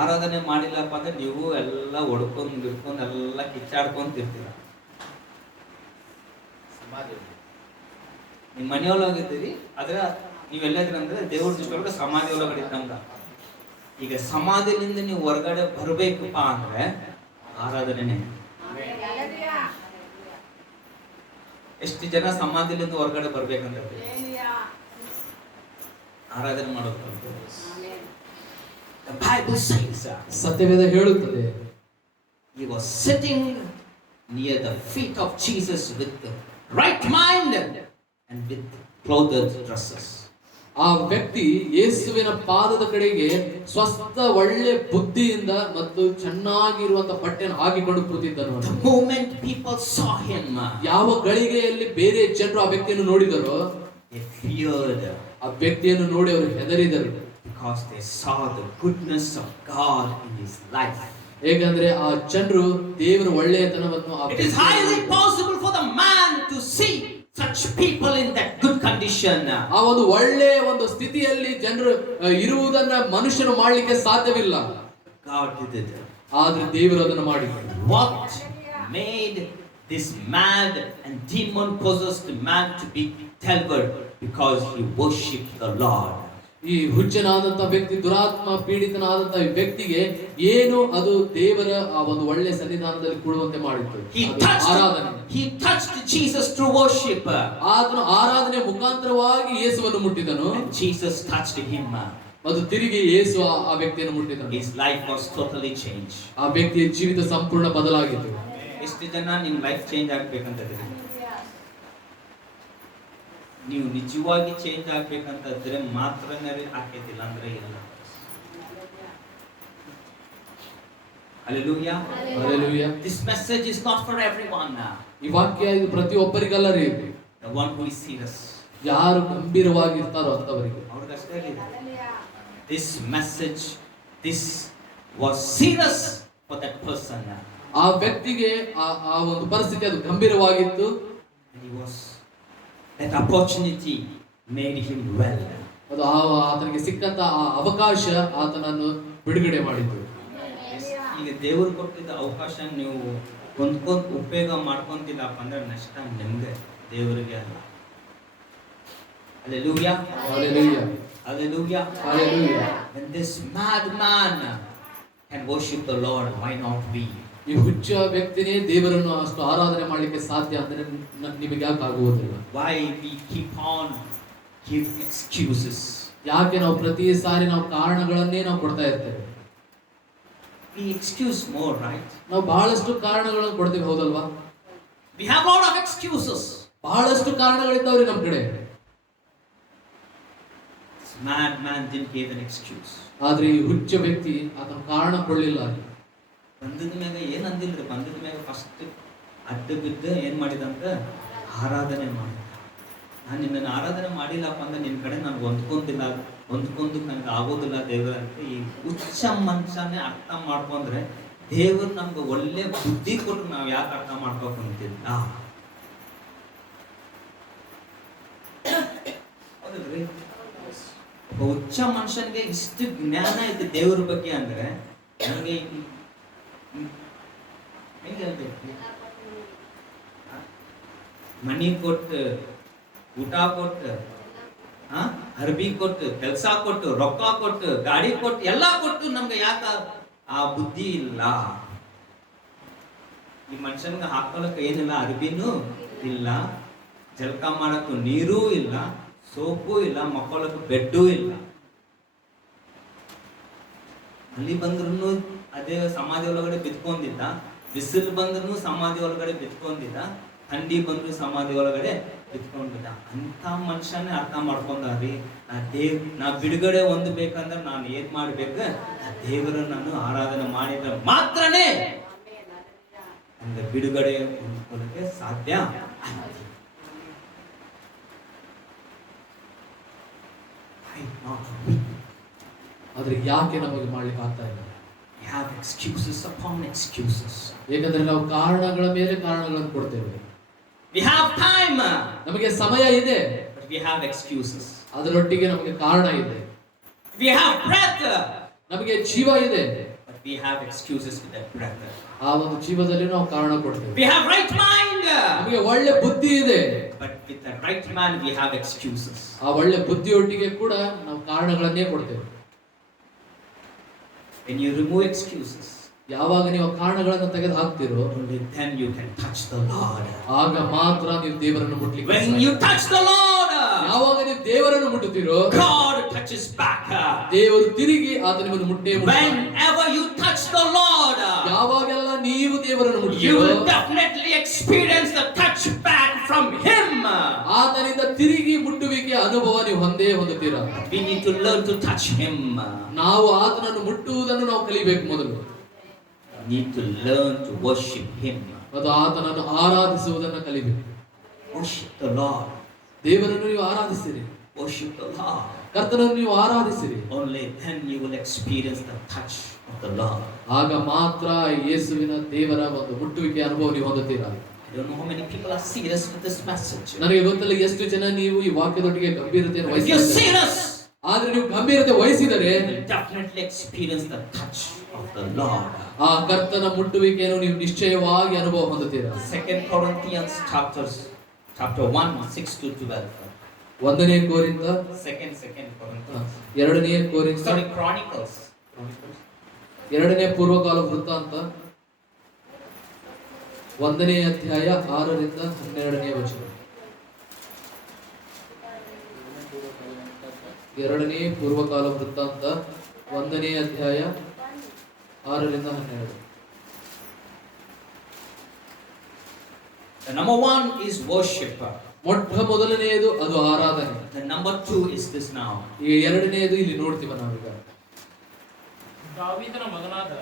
ಆರಾಧನೆ ಮಾಡಿಲ್ಲಪ್ಪ ಅಂದ್ರೆ ನೀವು ಎಲ್ಲ ಒಡ್ಕೊಂಡು ಎಲ್ಲ ಕಿಚ್ಚಾಡ್ಕೊಂತಿರ್ತೀರ. ಸಮಾಧಿ ನಿಮ್ ಮನೆಯೊಳಗಿದ್ದೀರಿ, ಆದ್ರೆ ನೀವೆಲ್ಲಿದ್ರಿ ಅಂದ್ರೆ ದೇವ್ರ ದೃಷ್ಟಿಯೊಳಗೆ ಸಮಾಧಿ ಒಳಗಡೆ ಇದ್ದಂಗ. ಈಗ ಸಮಾಧಿಲಿಂದ ನೀವು ಹೊರಗಡೆ ಬರ್ಬೇಕಪ್ಪ ಅಂದ್ರೆ ಆರಾಧನೆ. ಎಷ್ಟು ಜನ ಸಮಾಧಿಲಿಂದ ಹೊರಗಡೆ ಬರ್ಬೇಕಂತ ಆರಾಧನೆ ಮಾಡೋದು. The Bible says ಸತ್ಯವೇದ ಹೇಳುತ್ತದೆ, he was sitting near the feet of Jesus with the right mind and with clothed dresses. ಆ ವ್ಯಕ್ತಿ ಯೇಸುವಿನ ಪಾದದ ಕಡೆಗೆ ಸ್ವಸ್ಥ ಒಳ್ಳೆ ಬುದ್ಧಿಯಿಂದ ಮತ್ತು ಚೆನ್ನಾಗಿರುವಂತ ಬಟ್ಟೆಯನ್ನು ಹಾಕಿಕೊಂಡು ಕೂತಿದ್ದನು. The moment people saw him, ಯಾವ ಗಳಿಗೆಯಲ್ಲಿ ಬೇರೆ ಜನರು ಆ ವ್ಯಕ್ತಿಯನ್ನು ನೋಡಿದರೋ they feared, ಆ ವ್ಯಕ್ತಿಯನ್ನು ನೋಡಿ ಅವರು ಹೆದರಿದರು. because they saw the goodness of God in his life. ಹೇಗಂದ್ರೆ ಆ ಜನರು ದೇವರ ಒಳ್ಳೆಯತನವನ್ನು It is highly possible for the man to see such people in that good condition. ಆ ಒಂದು ಒಳ್ಳೆಯ ಒಂದು ಸ್ಥಿತಿಯಲ್ಲಿ ಜನರು ಇರುವುದನ್ನ ಮನುಷ್ಯನು ಮಾಡಲಿಕ್ಕೆ ಸಾಧ್ಯವಿಲ್ಲ. God did it. ಆದ್ರೆ ದೇವರು ಅದನ್ನು ಮಾಡಿದರು. What made this mad and demon possessed man to be delivered? Because he worshipped the Lord. ಈ ಹುಚ್ಚನಾದಂತ ವ್ಯಕ್ತಿ, ದುರಾತ್ಮ ಪೀಡಿತನಾದಂತ ವ್ಯಕ್ತಿಗೆ ಏನು ಅದು ದೇವರ ಆ ಒಂದು ಒಳ್ಳೆ ಸನ್ನಿಧಾನದಲ್ಲಿ ಕೂಡುವಂತೆ ಮಾಡಿತ್ತು. ಆರಾಧನೆ. He touched Jesus through worship. ಆತನು ಆರಾಧನೆ ಮುಖಾಂತರವಾಗಿ ಯೇಸುವನ್ನು ಮುಟ್ಟಿದನು. And Jesus touched him. ಮತ್ತು ತಿರುಗಿ ಯೇಸು ಆ ವ್ಯಕ್ತಿಯನ್ನು ಮುಟ್ಟಿದನು. His life was totally changed. ಆ ವ್ಯಕ್ತಿಯ ಜೀವಿತ ಸಂಪೂರ್ಣ ಬದಲಾಗಿತ್ತು. ಎಷ್ಟು ಜನ ನಿಮ್ಮ ಲೈಫ್ ಚೇಂಜ್ ಆಗ್ಬೇಕಂತ ನೀವು ನಿಜವಾಗಿ ಚೇಂಜ್ ಆಗ್ಬೇಕಂತಂದ್ರೆ ಮಾತ್ರನೇ ಆಕೈತಿಲ್ಲ ಅಂದ್ರೆ ಇಲ್ಲ. Hallelujah. Hallelujah. This message is not for everyone. ಈ ವಾಕ್ಯ ಇದು ಪ್ರತಿಯೊಬ್ಬರಿಗಲ್ಲ ರೀ. The one who is serious. ಯಾರು ಗಂಭೀರವಾಗಿರ್ತಾರೋ ಅಂತವರಿಗೆ. ಅವ್ರಿಗಷ್ಟೇ ಇದೆ. This message, this was serious for that person. ಆ ವ್ಯಕ್ತಿಗೆ ಆ ಒಂದು ಪರಿಸ್ಥಿತಿ ಅದು ಗಂಭೀರವಾಗಿತ್ತು. And he was, that opportunity made him well. ಅದು ಆತನಿಗೆ ಸಿಕ್ಕಂತ ಆ ಅವಕಾಶ ಆತನನ್ನು ಬಿಡುಗಡೆ ಮಾಡಿತು. ಈಗ ದೇವರು ಕೊಟ್ಟಿದ್ದ ಅವಕಾಶ ನೀವು ಹೊಂದ್ಕೊಂಡ್ ಉಪಯೋಗ ಮಾಡ್ಕೊಂತಿಲ್ಲಪ್ಪ ಅಂದ್ರೆ ನಷ್ಟ ನಿಮ್ಗೆ, ದೇವರಿಗೆ ಅಲ್ಲ. Hallelujah. Hallelujah. Hallelujah. Hallelujah. When this madman can worship the Lord, why not we? ಈ ಹುಚ್ಚ ವ್ಯಕ್ತಿನೇ ದೇವರನ್ನು ಅಷ್ಟು ಆರಾಧನೆ ಮಾಡಲಿಕ್ಕೆ ಸಾಧ್ಯ ಅಂದ್ರೆ ನಿಮಗೆ ಯಾಕೆ ಆಗುವುದಿಲ್ಲ? Why we keep on give excuses? ಯಾಕೆ ನಾವು ಪ್ರತಿ ಸಾರಿ ನಾವು ಕಾರಣಗಳನ್ನೇ ನಾವು ಕೊಡ್ತಾ ಇರ್ತೇವೆ? We excuse more, right? ನಾವು ಬಹಳಷ್ಟು ಕಾರಣಗಳನ್ನು ಕೊಡ್ತೇವೆ, ಹೌದಲ್ವಾ? We have a lot of excuses. ಬಹಳಷ್ಟು ಕಾರಣಗಳಿದ್ದಾವ್ರಿ ನಮ್ಮ ಕಡೆ. This madman didn't give an excuse. ಆದ್ರೆ ಈ ಹುಚ್ಚ ವ್ಯಕ್ತಿ ಆತನ ಕಾರಣ ಕೊಡ್ಲಿಲ್ಲ. ಬಂದದ ಮ್ಯಾಗ ಏನ್ ಅಂದಿಲ್ರಿ, ಬಂದದ ಮ್ಯಾಗ ಫಸ್ಟ್ ಅಡ್ಡ ಬಿದ್ದ ಏನ್ ಮಾಡಿದಂತ ಆರಾಧನೆ ಮಾಡಿದ. ನಾನು ನಿನ್ನನ್ನು ಆರಾಧನೆ ಮಾಡಿಲ್ಲಪ್ಪ ಅಂದ್ರೆ ನಿನ್ನ ಕಡೆ ನಾನು ಹೊಂದ್ಕೊಂಡು ನನಗೆ ಆಗೋದಿಲ್ಲ ದೇವರ ಅಂತ ಈ ಹುಚ್ಚ ಮನುಷ್ಯನೇ ಅರ್ಥ ಮಾಡ್ಕೊಂಡ್ರೆ ದೇವರು ನಮ್ಗೆ ಒಳ್ಳೆ ಬುದ್ಧಿ ಕೊಟ್ಟು ನಾವು ಯಾಕೆ ಅರ್ಥ ಮಾಡ್ಕೊಂತಿಲ್ಲ? ಹೌದಲ್ರಿ? ಒಬ್ಬ ಹುಚ್ಚ ಮನುಷ್ಯನಿಗೆ ಇಷ್ಟು ಜ್ಞಾನ ಐತೆ ದೇವ್ರ ಬಗ್ಗೆ ಅಂದ್ರೆ ನನಗೆ ಹೆಂಗೆ ಹೇಳ್ಬೇಕು? ಮನಿ ಕೊಟ್ಟು, ಊಟ ಕೊಟ್ಟು, ಅರ್ಬಿ ಕೊಟ್ಟು, ಕೆಲಸ ಕೊಟ್ಟು, ರೊಕ್ಕ ಕೊಟ್ಟು, ಗಾಡಿ ಕೊಟ್ಟು, ಎಲ್ಲ ಕೊಟ್ಟು ನಮ್ಗೆ ಯಾಕ ಆ ಬುದ್ಧಿ ಇಲ್ಲ? ಈ ಮನುಷ್ಯನ್ಗೆ ಹಾಕೊಳ್ಳಕ ಏನಿಲ್ಲ, ಅರ್ಬಿನೂ ಇಲ್ಲ, ಜಳಕ ಮಾಡಕ್ಕೂ ನೀರೂ ಇಲ್ಲ, ಸೋಪು ಇಲ್ಲ, ಮಕ್ಕಳಕ್ಕೂ ಬೆಡ್ಡೂ ಇಲ್ಲ. ಅಲ್ಲಿ ಬಂದ್ರು ಅದೇ ಸಮಾಧಿ ಒಳಗಡೆ ಬಿತ್ಕೊಂಡಿದ್ದ, ಬಿಸಿಲು ಬಂದ್ರು ಸಮಾಧಿ ಒಳಗಡೆ ಬಿತ್ಕೊಂಡಿದ್ದ, ಥಂಡಿ ಬಂದ್ರು ಸಮಾಧಿ ಒಳಗಡೆ ಬಿತ್ಕೊಂಡಿದ್ದ. ಅಂತ ಮನುಷ್ಯನೇ ಅರ್ಥ ಮಾಡ್ಕೊಂಡ್ರಿ, ನಾ ಬಿಡುಗಡೆ ಹೊಂದಬೇಕಂದ್ರೆ ನಾನು ಏನ್ ಮಾಡ್ಬೇಕು? ದೇವರ ನಾನು ಆರಾಧನೆ ಮಾಡಿದ್ರೆ ಮಾತ್ರನೇ ನನಗೆ ಬಿಡುಗಡೆ ಹೊಂದ್ಕೊಳ್ಳಕ್ಕೆ ಸಾಧ್ಯ. ಆದ್ರೆ ಯಾಕೆ ನಮಗೆ ಮಾಡ್ಲಿಕ್ಕೆ ಆಗ್ತಾ ಇಲ್ಲ? We have excuses upon excuses. ಏಕೆಂದ್ರೆ ನಾವು ಕಾರಣಗಳ ಮೇಲೆ ಕಾರಣಗಳನ್ನು ಕೊಡ್ತೇವೆ. We have time. ನಮಗೆ ಸಮಯ ಇದೆ, but we have excuses. ಅದರೊಟ್ಟಿಗೆ ನಮಗೆ ಕಾರಣ ಇದೆ. We have breath. ನಮಗೆ ಜೀವ ಇದೆ, but we have excuses with that breath. ಆ ಒಂದು ಜೀವದಲ್ಲಿ ನಾವು ಕಾರಣ ಕೊಡ್ತೇವೆ. We have right mind. ನಮಗೆ ಒಳ್ಳೆ ಬುದ್ಧಿ ಇದೆ, but with the right mind we have excuses. ಆ ಒಳ್ಳೆ ಬುದ್ಧಿಯೊಟ್ಟಿಗೆ ಕೂಡ ನಾವು ಕಾರಣಗಳನ್ನೇ ಕೊಡ್ತೇವೆ. When you remove excuses, ಯಾವಾಗ ನೀವು ಕಾರಣಗಳನ್ನು ತೆಗೆದು ಹಾಕ್ತಿರೋ, only then you can touch the Lord. ಆಗ ಮಾತ್ರ ನೀವು ದೇವರನ್ನು ಮುಟ್ಟಲಿಕ್ಕೆ When ಸಾಧ್ಯ. you touch the Lord, ಯಾವಾಗ ನೀವು ದೇವರನ್ನು ಮುಟ್ಟುತ್ತೀರೋ, God touches back. ದೇವರು ತಿರುಗಿ ಆತ ನಿಮ್ಮನ್ನು ಮುಟ್ಟೇ ಮುಟ್ಟುತ್ತಾನೆ. Whenever you touch the Lord, ಯಾವಾಗೆಲ್ಲ ನೀವು ದೇವರನ್ನು you ಮುಟ್ಟುತ್ತೀರೋ, will definitely experience the touch back from Him. ಆತನಿಂದ ತಿರುಗಿ ಮುಟ್ಟುವಿಕೆ ಅನುಭವ ನೀವು ಹೊಂದುತ್ತೀರಾ. We need to learn to touch Him. ನಾವು ಆತನನ್ನು ಮುಟ್ಟುವುದನ್ನು ನಾವು ಕಲಿಬೇಕು ಮೊದಲು. We need to learn to worship Him. ಮತ್ತು ಆತನನ್ನು ಆರಾಧಿಸುವುದನ್ನು ಕಲಿಬೇಕು. Worship the Lord. ದೇವರನ್ನು ನೀವು ಆರಾಧಿಸಿರಿ, Worship the Lord. ಕರ್ತನನ್ನು ನೀವು ಆರಾಧಿಸಿರಿ. Only then you will experience the touch of the Lord. ಆಗ ಮಾತ್ರ ಯೇಸುವಿನ ದೇವರ ಒಂದು ಮುಟ್ಟುವಿಕೆ ಅನುಭವ ನೀವು ಹೊಂದುತ್ತೀರಾ. I don't know how many people are serious with this message. ನನಗೆ ಗೊತ್ತಿಲ್ಲ ಎಷ್ಟು ಜನ ನೀವು ಈ ವಾಕ್ಯದೊಟ್ಟಿಗೆ ಗಂಭೀರತೆಯನ್ನು If you're ವಹಿಸಿದ್ದೀರಿ. serious, ಆದ್ರೆ ನೀವು ಗಂಭೀರತೆ ವಹಿಸಿದರೆ you will definitely experience the touch of the Lord. ಆ ಕರ್ತನ ಮುಟ್ಟುವಿಕೆಯನ್ನು ನೀವು ನಿಶ್ಚಯವಾಗಿ ಅನುಭವ ಹೊಂದುತ್ತೀರಾ. 2 Corinthians chapter 1 6 to 12. ಒಂದನೇ ಕೋರಿಂಥ, Second Corinthians. ಎರಡನೇ ಕೋರಿಂಥ, Sorry, Chronicles. ಎರಡನೇ ಪೂರ್ವಕಾಲ ವೃತ್ತಾಂತ, 1ನೇ ಅಧ್ಯಾಯ 6ರಿಂದ 12ನೇ ವಚನ. ಎರಡನೇ ಪೂರ್ವಕಾಲ ವೃತ್ತಾಂತ 1ನೇ ಅಧ್ಯಾಯ 6ರಿಂದ 12. The number one is worship. ಮೊಟ್ಟ ಮೊದಲನೆಯದು ಅದು ಆರಾಧನೆ. The number 2 is this now. ಈಗ ಎರಡನೆಯದು ಇಲ್ಲಿ ನೋಡ್ತೀವಿ ನಾವೀಗ. ದಾವೀದನ ಮಗನಾದ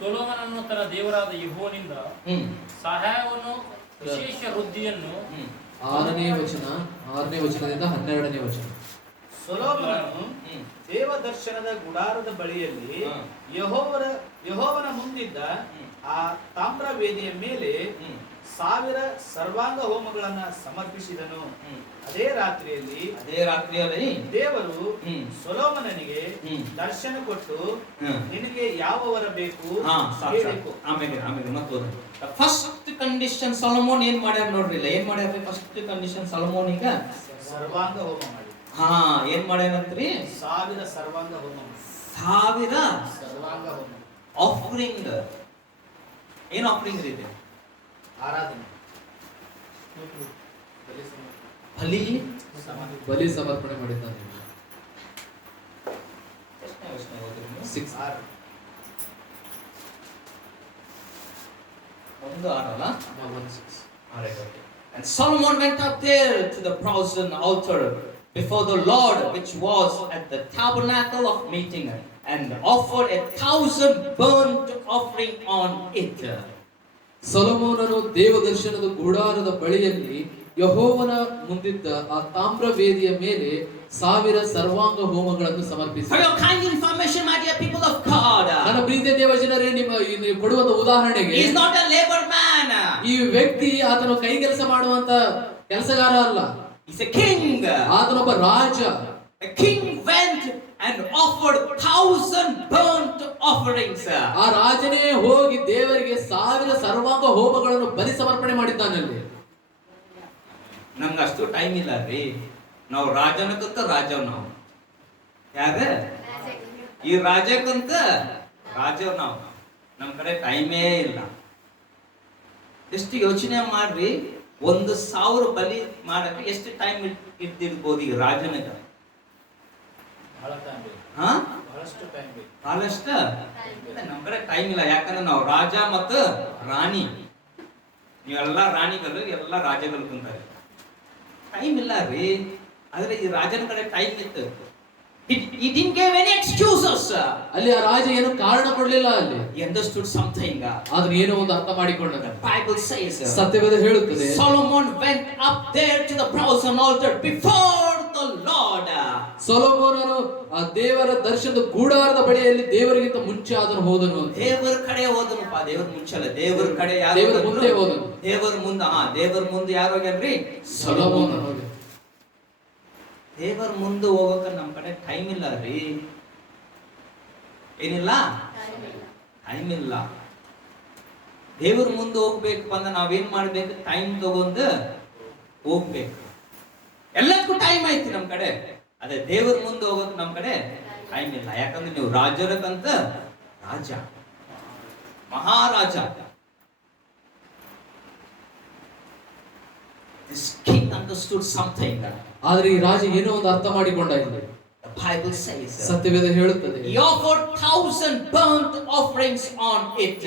ಸೊಲೊಮೋನನು ತನ್ನ ದೇವರಾದ ಯೆಹೋವನಿಂದ ಸಹಾಯವನ್ನು ವಿಶೇಷ ವೃದ್ಧಿಯನ್ನು 6ನೇ ವಚನದಿಂದ 12ನೇ ವಚನ. ಸೊಲೊಮೋನನು ದೇವದರ್ಶನದ ಗುಡಾರದ ಬಳಿಯಲ್ಲಿ ಯೆಹೋವನ ಮುಂದಿದ್ದ ಆ ತಾಮ್ರ ವೇದಿಯ ಮೇಲೆ 1000 ಸರ್ವಾಂಗ ಹೋಮಗಳನ್ನ ಸಮರ್ಪಿಸಿದನು. ಅದೇ ರಾತ್ರಿಯಲ್ಲಿ ದೇವರು ಸೊಲೊಮೋನನಿಗೆ ದರ್ಶನ ಕೊಟ್ಟು ನಿನಗೆ ಯಾವ ವರ ಬೇಕು ಕೇಳಿಕೊ. ಆಮೇಲೆ ಮತ್ತೊಂದು ಫಸ್ಟ್ ಕಂಡೀಷನ್ ಸೊಲೊಮೋನ್ ಏನ್ ಮಾಡ್ಯಾರ ನೋಡ್ರಿಲ್ಲ, ಏನ್ ಮಾಡ್ಯಾರ ಫಸ್ಟ್ ಕಂಡೀಷನ್ ಸೊಲೊಮೋನ್ ಈಗ ಸರ್ವಾಂಗ ಹೋಮ ಮಾಡಿ. ಏನ್ ಮಾಡ್ಯಾನಂತ್ರಿ? 1000 ಸರ್ವಾಂಗ ಹೋಮ. 1000 ಸರ್ವಾಂಗ ಹೋಮ. ಆಫರಿಂಗ್. ಏನ್ ಆಫರಿಂಗ್ ಇದೆ? ಆರಾಧನೆ, ಬಲಿ ಸಮರ್ಪಣೆ ಮಾಡಿದ್ದಾನೆ. 6. And Solomon went up there to the brazen altar before the Lord, which was at the tabernacle of meeting, and offered 1000 burnt offering on it. ಸೊಲೊಮೋನನು ದೇವದರ್ಶನದ ಗುಡಾರದ ಬಳಿಯಲ್ಲಿ ಯೆಹೋವನ ಮುಂದಿದ್ದ ಆ ತಾಮ್ರ ವೇದಿಯ ಮೇಲೆ 1000 ಸರ್ವಾಂಗ ಹೋಮಗಳನ್ನು ಸಮರ್ಪಿಸಿದ. For your kind information, my dear people of God, ನನ್ನ ಪ್ರೀತಿಯ ದೇವಜನರೇ, ನೀವು ಕೊಡುವಂತ ಉದಾಹರಣೆಗೆ, he is not a labor man. ಈ ವ್ಯಕ್ತಿ ಆತನು ಕೈ ಕೆಲಸ ಮಾಡುವಂತ ಕೆಲಸಗಾರ ಅಲ್ಲ. He's a king. ಆತನೊಬ್ಬ Raja. A king went and offered 1000 burnt offerings. ಆ ರಾಜನೇ ಹೋಗಿ ದೇವರಿಗೆ 1000 ಸರ್ವಾಂಗ ಹೋಮಗಳನ್ನು ಬಲಿ ಸಮರ್ಪಣೆ ಮಾಡಿದ್ದಾನಲ್ಲಿ. ನಮ್ಗೆ ಅಷ್ಟು ಟೈಮ್ ಇಲ್ಲ ರೀ. ನಾವು ರಾಜನಕ್ಕಂತ ರಾಜವ್, ನಾವು ಯಾರ ಈ ರಾಜಕ್ಕಂತ ರಾಜವ್ ನಾವು. ನಮ್ ಕಡೆ ಟೈಮೇ ಇಲ್ಲ. ಎಷ್ಟು ಯೋಚನೆ ಮಾಡ್ರಿ, 1000 ಬಲಿ ಮಾಡಕ್ಕೆ ಎಷ್ಟು ಟೈಮ್ ಇರ್ತಿರ್ಬೋದು ಈ ರಾಜನಿಗೆ? ಬಹಳಷ್ಟ ನಮ್ ಕಡೆ ಟೈಮ್ ಇಲ್ಲ. ಯಾಕಂದ್ರೆ ನಾವು ರಾಜ ಮತ್ತು ರಾಣಿ, ನೀವೆಲ್ಲ ರಾಣಿಗಳು, ಎಲ್ಲ ರಾಜಗಳು ಕುಂತಾರೆ. ಟೈಮ್ ಇಲ್ಲ ರೀ. ಆದ್ರೆ ಈ ರಾಜನ ಕಡೆ ಟೈಮ್ ಇತ್ತು. He didn't give any excuses. ಅಲ್ಲಿ ಆ ರಾಜ ಏನು ಕಾರಣ ಕೊಡ್ಲಿಲ್ಲ. ಅಲ್ಲಿ He understood something. ಅದನ್ನ ಏನೋ ಒಂದು ಅರ್ಥ ಮಾಡಿಕೊಂಡ. The Bible says ಸತ್ಯವೇದ ಹೇಳುತ್ತದೆ, Solomon went up there to the brazen altar before the Lord. ಸೊಲೊಮೋನನು ಆ ದೇವರ ದರ್ಶನದ ಗುಡಾರದ ಬಳಿಯಲ್ಲಿ ದೇವರಿಗಿಂತ ಮುಂಚೆ ಅದನ್ನು ಹೋದನು. ದೇವರ ಕಡೆ ಹೋದನಪ್ಪ. ದೇವರ ಮುಂಚೆ ಅಲ್ಲ, ದೇವರ ಕಡೆ ಯಾರು? ದೇವರ ಮುಂದೆ ಹೋದನು. ದೇವರ ಮುಂದೆ ಯಾರು ಹೋಗ್ಯಾನ್ರಿ? ಸೊಲೊಮೋನನು. ದೇವರ ಮುಂದೆ ಹೋಗಕ ನಮ್ ಕಡೆ ಟೈಮ್ ಇಲ್ಲ ರೀ. ಏನಿಲ್ಲ, ಟೈಮ್ ಇಲ್ಲ. ದೇವರ ಮುಂದೆ ಹೋಗ್ಬೇಕು ಅಂದ್ರೆ ನಾವೇನ್ ಮಾಡ್ಬೇಕು? ಟೈಮ್ ತಗೊಂಡು ಹೋಗ್ಬೇಕು. ಎಲ್ಲದಕ್ಕೂ ಟೈಮ್ ಐತಿ ನಮ್ ಕಡೆ. ಅದೇ ದೇವರ ಮುಂದೆ ಹೋಗೋದು ನಮ್ ಕಡೆ ಟೈಮ್ ಇಲ್ಲ. ಯಾಕಂದ್ರೆ ನೀವು ರಾಜರಕ್ಕಂತ ರಾಜ, ಮಹಾರಾಜ. This king understood something. ಆದ್ರೆ ಈ ರಾಜ ಏನೋ ಒಂದು ಅರ್ಥ ಮಾಡಿಕೊಂಡ. ಇಲ್ಲಿ The Bible says ಸತ್ಯವೇದ ಹೇಳುತ್ತದೆ, he offered 1000 burnt offerings on it.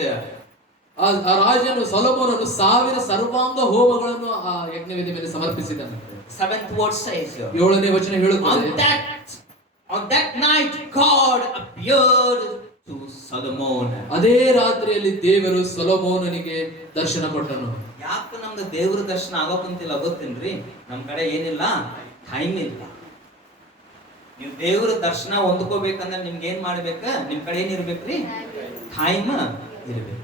ಆ ರಾಜನು ಸೊಲೊಮೋನನು 1000 ಸರ್ವಾಂಗ ಹೋಮಗಳನ್ನು ಆ ಯಜ್ಞವೇದಿ ಮೇಲೆ ಸಮರ್ಪಿಸಿದನು. 7th word says 7ನೇ ವಚನ ಹೇಳುತ್ತದೆ, on that night God appeared to Solomon. ಅದೇ ರಾತ್ರಿಯಲ್ಲಿ ದೇವರು ಸೊಲೊಮೋನನಿಗೆ ದರ್ಶನ ಕೊಟ್ಟನು. ಯಾಕೆ ನಮ್ದು ದೇವರ ದರ್ಶನ ಆಗೋಕಂತಿಲ್ಲ ಗೊತ್ತೇನ್ರಿ? ನಮ್ ಕಡೆ ಏನಿಲ್ಲ, ಟೈಮ್ ಇಲ್ಲ. ನೀವು ದೇವರ ದರ್ಶನ ಹೊಂದ್ಕೋಬೇಕಂದ್ರೆ ನಿಮ್ಗೆ ಏನ್ ಮಾಡ್ಬೇಕ? ನಿಮ್ ಕಡೆ ಏನಿರ್ಬೇಕ್ರಿ? ಟೈಮ್ ಇರ್ಬೇಕು.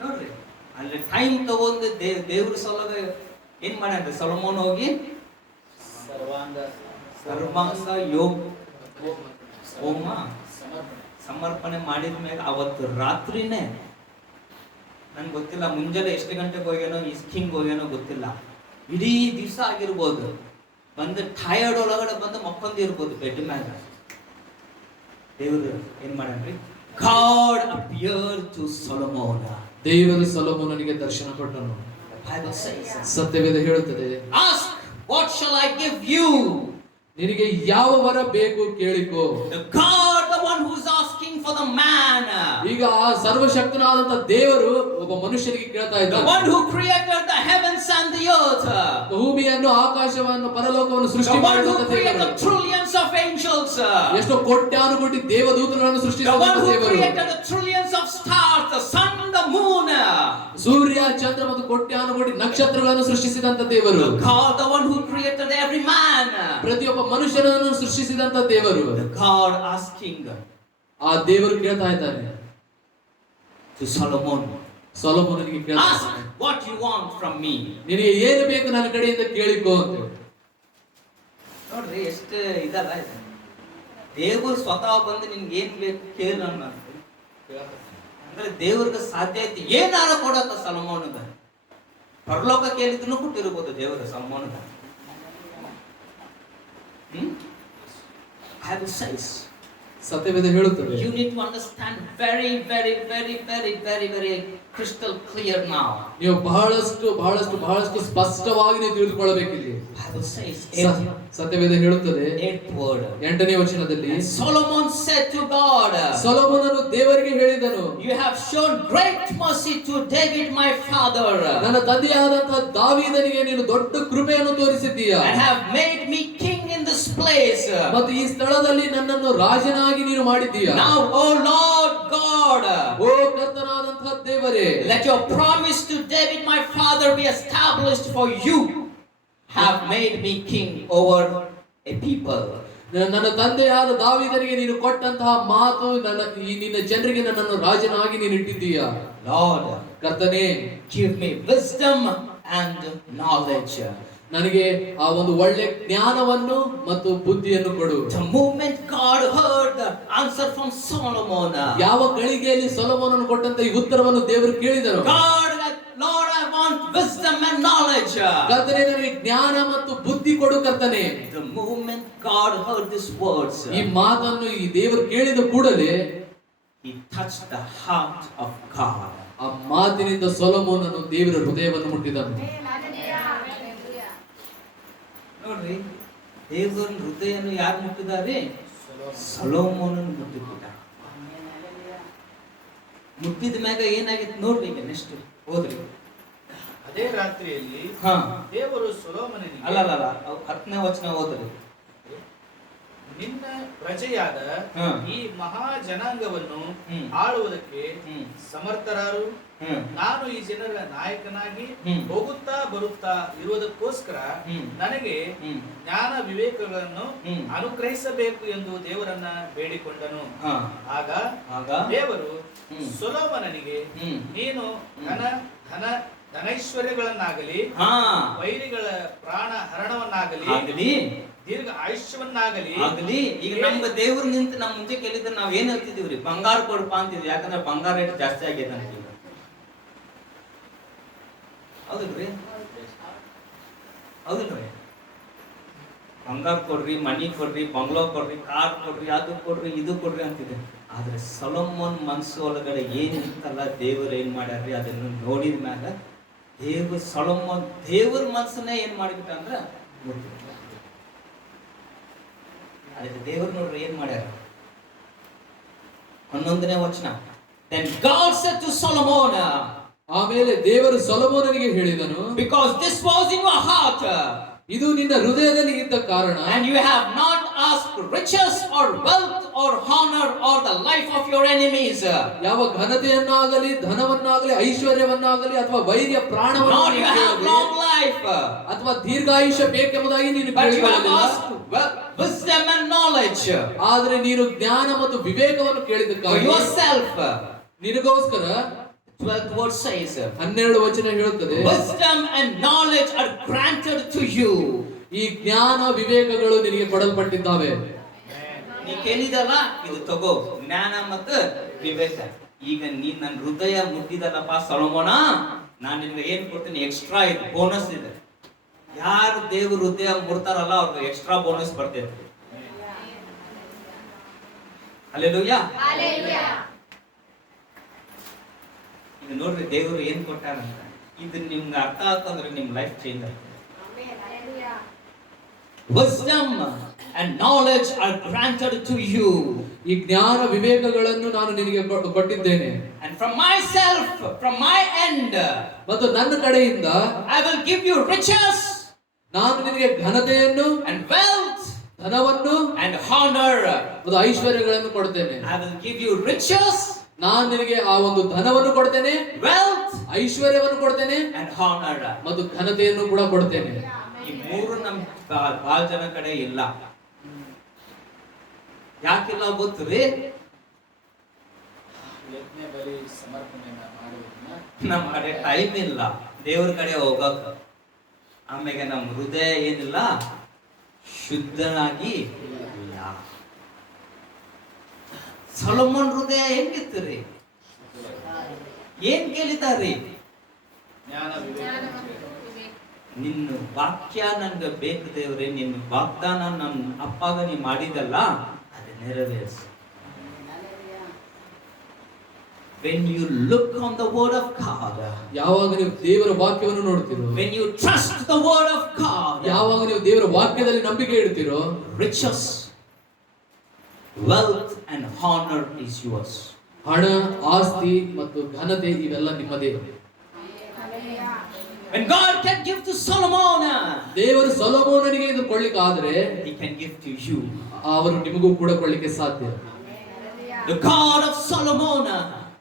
ನೋಡ್ರಿ, ಅಲ್ಲಿ ಟೈಮ್ ತಗೊಂಡು ದೇವ್ರ ಸಲುವಾಗ ಏನ್ ಮಾಡ್ಯಾನ್ರಿ ಸೊಲೊಮೋನ್? ಹೋಗಿ ಸರ್ವಾಂಗ ಹೋಮ ಸಮರ್ಪಣೆ ಮಾಡಿದ ಮೇಲೆ ಅವತ್ತು ರಾತ್ರಿನೇ, ನನ್ಗೆ ಗೊತ್ತಿಲ್ಲ ಮುಂಜಾನೆ ಎಷ್ಟು ಗಂಟೆಗೆ ಹೋಗ್ಯಾನೋ, ಹಿಂಗ್ ಹೋಗ್ಯಾನೋ ಗೊತ್ತಿಲ್ಲ. ಇಡೀ ದಿವಸ ಆಗಿರ್ಬೋದು. ಬಂದು ಟಯರ್ಡ್ ಒಳಗಡೆ ಬಂದು ಮಕ್ಕೊಂದಿರ್ಬೋದು ಬೆಡ್ ಮ್ಯಾಗ. ದೇವರು ಏನ್ ಮಾಡ್ಯಾನ್ರಿ? God appeared to Solomon. ದೇವರು ಸೊಲೊಮೋನನಿಗೆ ದರ್ಶನ ಕೊಟ್ಟನು. ಸತ್ಯವೇದ ಹೇಳುತ್ತದೆ, Ask, what shall I give you? ನಿನಗೆ ಯಾವ ವರ ಬೇಕು ಕೇಳಿಕೋ. The God, the one who's asking for the man. ಈಗ ಆ ಸರ್ವಶಕ್ತನಾದಂತ ದೇವರು ಒಬ್ಬ ಮನುಷ್ಯನಿಗೆ ಕೇಳ್ತಾ The ಇದ್ದಾನೆ. one who created the heavens and the earth. ಭೂಮಿಯನ್ನು ಆಕಾಶವನ್ನು ಪರಲೋಕವನ್ನು The ಸೃಷ್ಟಿ one who ಮಾಡಿದಂತ created ದೇವರು. trillions of angels. ಎಷ್ಟೋ ಕೋಟ್ಯಾನುಕೋಟಿ ದೇವದೂತರನ್ನು The ಸೃಷ್ಟಿಸಿದಂತ one who ದೇವರು. created the trillions of stars, the sun, the moon. ಸೂರ್ಯ ಚಂದ್ರ ಮತ್ತು ಕೋಟ್ಯಾನುಕೋಟಿ ನಕ್ಷತ್ರಗಳನ್ನು ಸೃಷ್ಟಿಸಿದಂತ ದೇವರು. God, the one who created every man. ಪ್ರತಿಯೊಬ್ಬ ಮನುಷ್ಯನನ್ನು ಸೃಷ್ಟಿಸಿದಂತ ದೇವರು. The God asking ಆ ದೇವರು ಕೇಳ್ತಾ ಇದ್ದಾನೆ to Solomon, ಸೊಲೊಮೋನನಿಗೆ ಕೇಳ್ತಾ ask ಇದ್ದಾನೆ, what you want from me. ನಿನಗೆ ಏನು ಬೇಕು ನನ್ನ ಕಡೆಯಿಂದ ಕೇಳಿಕೋ ಅಂತ. ನೋಡ್ರಿ ಎಷ್ಟು ಇದಲ್ಲ ಇದು. ದೇವರು ಸ್ವತಃ ಬಂದು ನಿನ್ಗೆ ಏನ್ ಬೇಕು ಕೇಳು ಅನ್ನೋದು. ಅಂದ್ರೆ ದೇವ್ರಿಗೆ ಸಾಧ್ಯ ಐತಿ ಏನಾರ ಕೊಡತ್ತ ಸೊಲೊಮೋನಗ. ಪರಲೋಕ ಕೇಳಿದ್ರು ಕೊಟ್ಟಿರ್ಬೋದು ದೇವರ ಸೊಲೊಮೋನಗ. Bible says ಸತ್ಯವೇದ ಹೇಳುತ್ತದೆ. you need to understand very crystal clear now. ನೀವು ಬಹಳಷ್ಟು ಸ್ಪಷ್ಟವಾಗಿ ನೀವು ತಿಳಿದುಕೊಳ್ಳಬೇಕಿಲ್ಲಿ. Bible says ಸತ್ಯವೇದ ಹೇಳುತ್ತದೆ 8th word. 8ನೇ ವಚನದಲ್ಲಿ Solomon said to God, ಸೊಲೊಮೋನನು ದೇವರಿಗೆ ಹೇಳಿದನು, you have shown great mercy to David my father, ನನ್ನ ತಂದೆಯಾದಂತಹ ದಾವೀದನಿಗೆ ನೀನು ದೊಡ್ಡ ಕೃಪೆಯನ್ನು ತೋರಿಸಿದ್ದೀಯಾ, and have made me king in this place. ಮತ್ತು ಈ ಸ್ಥಳದಲ್ಲಿ ನನ್ನನ್ನು ರಾಜನಾಗಿ ನೀನು ಮಾಡಿದ್ದೀಯಾ. Now, O Lord God, ಓ ಕರ್ತನಾದಂತಹ ದೇವರೇ, let your promise to David my father be established, for you have made me king over a people. ನನ್ನ ತಂದೆಯಾದ ದಾವೀದನಿಗೆ ನೀನು ಕೊಟ್ಟಂತಹ ಮಾತು ನಿನ್ನ ಜನರಿಗೆ ನನ್ನನ್ನು ರಾಜನಾಗಿ ನೀನು ಇಟ್ಟಿದ್ದೀಯಾ. Lord, ಕರ್ತನೇ, give me wisdom and knowledge. ನನಗೆ ಆ ಒಂದು ಒಳ್ಳೆ ಜ್ಞಾನವನ್ನು ಮತ್ತು ಬುದ್ಧಿಯನ್ನು ಕೊಡು. The moment God heard the answer from Solomon, ಯಾವ ಗಳಿಗೆಯಲ್ಲಿ ಸೊಲೊಮೋನನು ಕೊಟ್ಟಂತ ಈ ಉತ್ತರವನ್ನು ದೇವರು ಕೇಳಿದರು. God, Lord, I want wisdom and knowledge. ಕರ್ತನೇ, ನನಗೆ ಜ್ಞಾನ ಮತ್ತು ಬುದ್ಧಿ ಕೊಡು ಕರ್ತನೇ. The moment God heard these words, ಈ ಮಾತನ್ನು ಈ ದೇವರು ಕೇಳಿದ ಕೂಡಲೇ he touched the heart of God. ಆ ಮಾತಿನಿಂದ ಸೊಲೊಮೋನನು ದೇವರ ಹೃದಯವನ್ನು ಮುಟ್ಟಿದನು. ನೋಡ್ರಿ, ದೇವರ ಹೃದಯವನ್ನು ಯಾರು ಮುಟ್ಟಿದ್ದಾರೆ? ಸೊಲೊಮೋನನು ಮುಟ್ಟಿಬಿಟ್ಟ. ಮುಟ್ಟಿದ ಮ್ಯಾಗ ಏನಾಗಿತ್ತು ನೋಡ್ರಿ. ಈಗ ನೆಕ್ಸ್ಟ್ ಓದ್ರಿ. ಅದೇ ರಾತ್ರಿಯಲ್ಲಿ ದೇವರು ಸೊಲೊಮೋನನಿಗೆ ಅಲ್ಲ 10ನೇ ವಚನ ಓದ್ರಿ. ನಿನ್ನ ಪ್ರಜೆಯಾದ ಈ ಮಹಾ ಜನಾಂಗವನ್ನು ಆಳುವುದಕ್ಕೆ ಸಮರ್ಥರಾರು. ನಾನು ಈ ಜನರ ನಾಯಕನಾಗಿ ಹೋಗುತ್ತಾ ಬರುತ್ತಾ ಇರುವುದಕ್ಕೋಸ್ಕರ ನನಗೆ ಜ್ಞಾನ ವಿವೇಕಗಳನ್ನು ಅನುಗ್ರಹಿಸಬೇಕು ಎಂದು ದೇವರನ್ನ ಬೇಡಿಕೊಂಡನು. ಆಗ ದೇವರು ಸೊಲೊಮೋನನಿಗೆ, ನೀನು ಧನೈಶ್ವರ್ಯಗಳನ್ನಾಗಲಿ, ವೈರಿಗಳ ಪ್ರಾಣ ಹರಣವನ್ನಾಗಲಿ, ದೀರ್ಘ ಆಯುಷ್ಯವನ್ನಾಗಲಿ ಆಗಲಿ. ಈಗ ನಮ್ಮ ದೇವ್ರು ನಿಂತು ನಮ್ಮ ಮುಂಚೆ ಕೇಳಿದ್ರೆ ನಾವ್ ಏನ್ ಹೇಳ್ತಿದೀವ್ರಿ? ಬಂಗಾರ ಕೊಡಪ್ಪ ಅಂತಿದ್ವಿ. ಯಾಕಂದ್ರೆ ಬಂಗಾರ ರೇಟ್ ಜಾಸ್ತಿ ಆಗೈತೆ ಅಂತ. ಈಗ ಹೌದಿಲ್ರಿ? ಬಂಗಾರ ಕೊಡ್ರಿ, ಮನಿ ಕೊಡ್ರಿ, ಬಂಗ್ಲೋ ಕೊಡ್ರಿ, ಕಾರ್ ಕೊಡ್ರಿ, ಅದು ಕೊಡ್ರಿ, ಇದು ಕೊಡ್ರಿ ಅಂತಿದೆ. ಆದ್ರೆ ಸೊಲೊಮೋನ್ ಮನ್ಸು ಒಳಗಡೆ ಏನಿತ್ತಲ್ಲ, ದೇವರು ಏನ್ ಮಾಡ್ಯಾರ್ರಿ ಅದನ್ನು ನೋಡಿದ ಮ್ಯಾಗ ದೇವ್ರ ಮನ್ಸನ್ನ ಏನ್ ಮಾಡಿಬಿಟ್ಟ ಅಂದ್ರ ಅದಕ್ಕೆ ದೇವರು ನೋಡ್ರಿ ಏನ್ ಮಾಡ್ಯಾರ. 11ನೇ ವಚನ. Then God said to Solomon, ಆಮೇಲೆ ದೇವರು ಸೊಲೊಮೋನನಿಗೆ ಹೇಳಿದನು, because this was in your heart, ಇದು ನಿನ್ನ ಹೃದಯದಲ್ಲಿ ಇದ್ದ ಕಾರಣ, and you have not asked riches or wealth or honor or the life of your enemies. ಯಾವ ಘನತೆಯನ್ನಾಗಲಿ, ಧನವನ್ನಾಗಲಿ, ಐಶ್ವರ್ಯವನ್ನಾಗಲಿ ಅಥವಾ ವೈರ್ಯ ಪ್ರಾಣವನ್ನು Not you have long life, ಅಥವಾ ದೀರ್ಘಾಯುಷ್ಯ ಬೇಕೆಂಬುದಾಗಿ ನೀನು ಕೇಳಿಕೊಳ್ಳಲಿಲ್ಲ. wisdom and knowledge, ಆದರೆ ನೀನು ಜ್ಞಾನ ಮತ್ತು ವಿವೇಕವನ್ನು ಕೇಳಿದ್ದಕ್ಕಾಗಿ for yourself. ನಿನಗೋಸ್ಕರ 12th verse says, 12 ವಚನ ಹೇಳುತ್ತದೆ, wisdom and knowledge are granted to you. ಈ ಜ್ಞಾನ ವಿವೇಕಗಳು ನಿನಗೆ ಕೊಡಲ್ಪಟ್ಟಿದ್ದಾವೆ. ನೀ ಕೇಳಿದಲ್ಲ, ಇದು ತಗೋ, ಜ್ಞಾನ ಮತ್ತು ವಿವೇಕ. ಈಗ ನೀನ್ ನನ್ನ ಹೃದಯ ಮುಟ್ಟಿದಲ್ಲಪ್ಪ ಸೊಲೊಮೋನ, ನಾನು ನಿನ್ಗೆ ಏನ್ ಕೊಡ್ತೀನಿ? ಎಕ್ಸ್ಟ್ರಾ ಇದೆ, ಬೋನಸ್ ಇದೆ. ಯಾರು ದೇವ್ರ ಹೃದಯ ಮುಡ್ತಾರಲ್ಲ ಅವ್ರಿಗೆ ಎಕ್ಸ್ಟ್ರಾ ಬೋನಸ್ ಬರ್ತೈತಿ. ಹಲ್ಲೆಲೂಯಾ. ಈಗ ನೋಡ್ರಿ ದೇವರು ಏನ್ ಕೊಟ್ಟಾರಂತ. ಇದು ನಿಮ್ಗೆ ಅರ್ಥ ಆಗ್ತಂದ್ರೆ ನಿಮ್ ಲೈಫ್ ಚೇಂಜ್ ಆಗ್ತದೆ. Wisdom and knowledge are granted to you. ಈ ಜ್ಞಾನ ವಿವೇಕಗಳನ್ನು ನಾನು ನಿನಗೆ ಕೊಟ್ಟಿದ್ದೇನೆ. And from myself, from my end, ಮತ್ತು ನನ್ನ ಕಡೆಯಿಂದ I will give you riches, ನಾನು ನಿನಗೆ ಘನತೆಯನ್ನು and wealth, ಧನವನ್ನು and honor. ಮತ್ತು ಐಶ್ವರ್ಯಗಳನ್ನು ಕೊಡ್ತೇನೆ. I will give you riches, ನಾನು ನಿನಗೆ ಆ ಒಂದು ಧನವನ್ನು ಕೊಡ್ತೇನೆ, wealth, ಐಶ್ವರ್ಯವನ್ನು ಕೊಡ್ತೇನೆ and honor. ಮತ್ತು ಘನತೆಯನ್ನು ಕೂಡ ಕೊಡ್ತೇನೆ. ಈ ಮೂರು ನಮ್ಮ ಬಹಳ ಜನ ಕಡೆ ಇಲ್ಲ. ಯಾಕಿಲ್ಲ ಗೊತ್ತ್ರಿ? ಯಜ್ಞ ಬಲಿ ಸಮರ್ಪಣೆಯನ್ನ ಮಾಡುವುದನ್ನ ನಮ್ಮ ಕಡೆ ಟೈಮ್ ಇಲ್ಲ ದೇವ್ರ ಕಡೆ ಹೋಗಕ. ಆಮೇಲೆ ನಮ್ಮ ಹೃದಯ ಏನಿಲ್ಲ, ಶುದ್ಧನಾಗಿ ಇಲ್ಲ. ಸೊಲೊಮೋನ್ ಹೃದಯ ಹೆಂಗಿತ್ತು ರೀ? ಏನ್ ಕೇಳಿತಾರ್ರಿ? ಜ್ಞಾನ ವಿವೇಕ. ನಿನ್ನ ವಾಕ್ಯ ನನ್ಗೆ ಬೇಕು ದೇವ್ರೆ, ನಿನ್ನ ವಾಗ್ದಾನ ನನ್ನ ಅಪ್ಪಾಗ ನೀ ಮಾಡಿದಲ್ಲ ಅದು ನೆರವೇರಿಸು. When you look on the word of God, ಯಾವಾಗ ನೀವು ದೇವರ ವಾಕ್ಯವನ್ನು ನೋಡ್ತೀರೋ, when you trust the word of God, ಯಾವಾಗ ನೀವು ದೇವರ ವಾಕ್ಯದಲ್ಲಿ ನಂಬಿಕೆ ಇಡ್ತೀರೋ, riches, wealth and honor is yours. ಹಣ, ಆಸ್ತಿ ಮತ್ತು ಘನತೆ ಇವೆಲ್ಲ ನಿಮ್ಮದೇ. When God can give to Solomon, ದೇವರು ಸೊಲೊಮೋನನಿಗೆ ಇದು ಕೊಡ್ಲಿಕ್ಕೆ ಆದ್ರೆ he can give to you. ಅವರು ನಿಮಗೂ ಕೂಡ ಕೊಡ್ಲಿಕ್ಕೆ ಸಾಧ್ಯ. The God of Solomon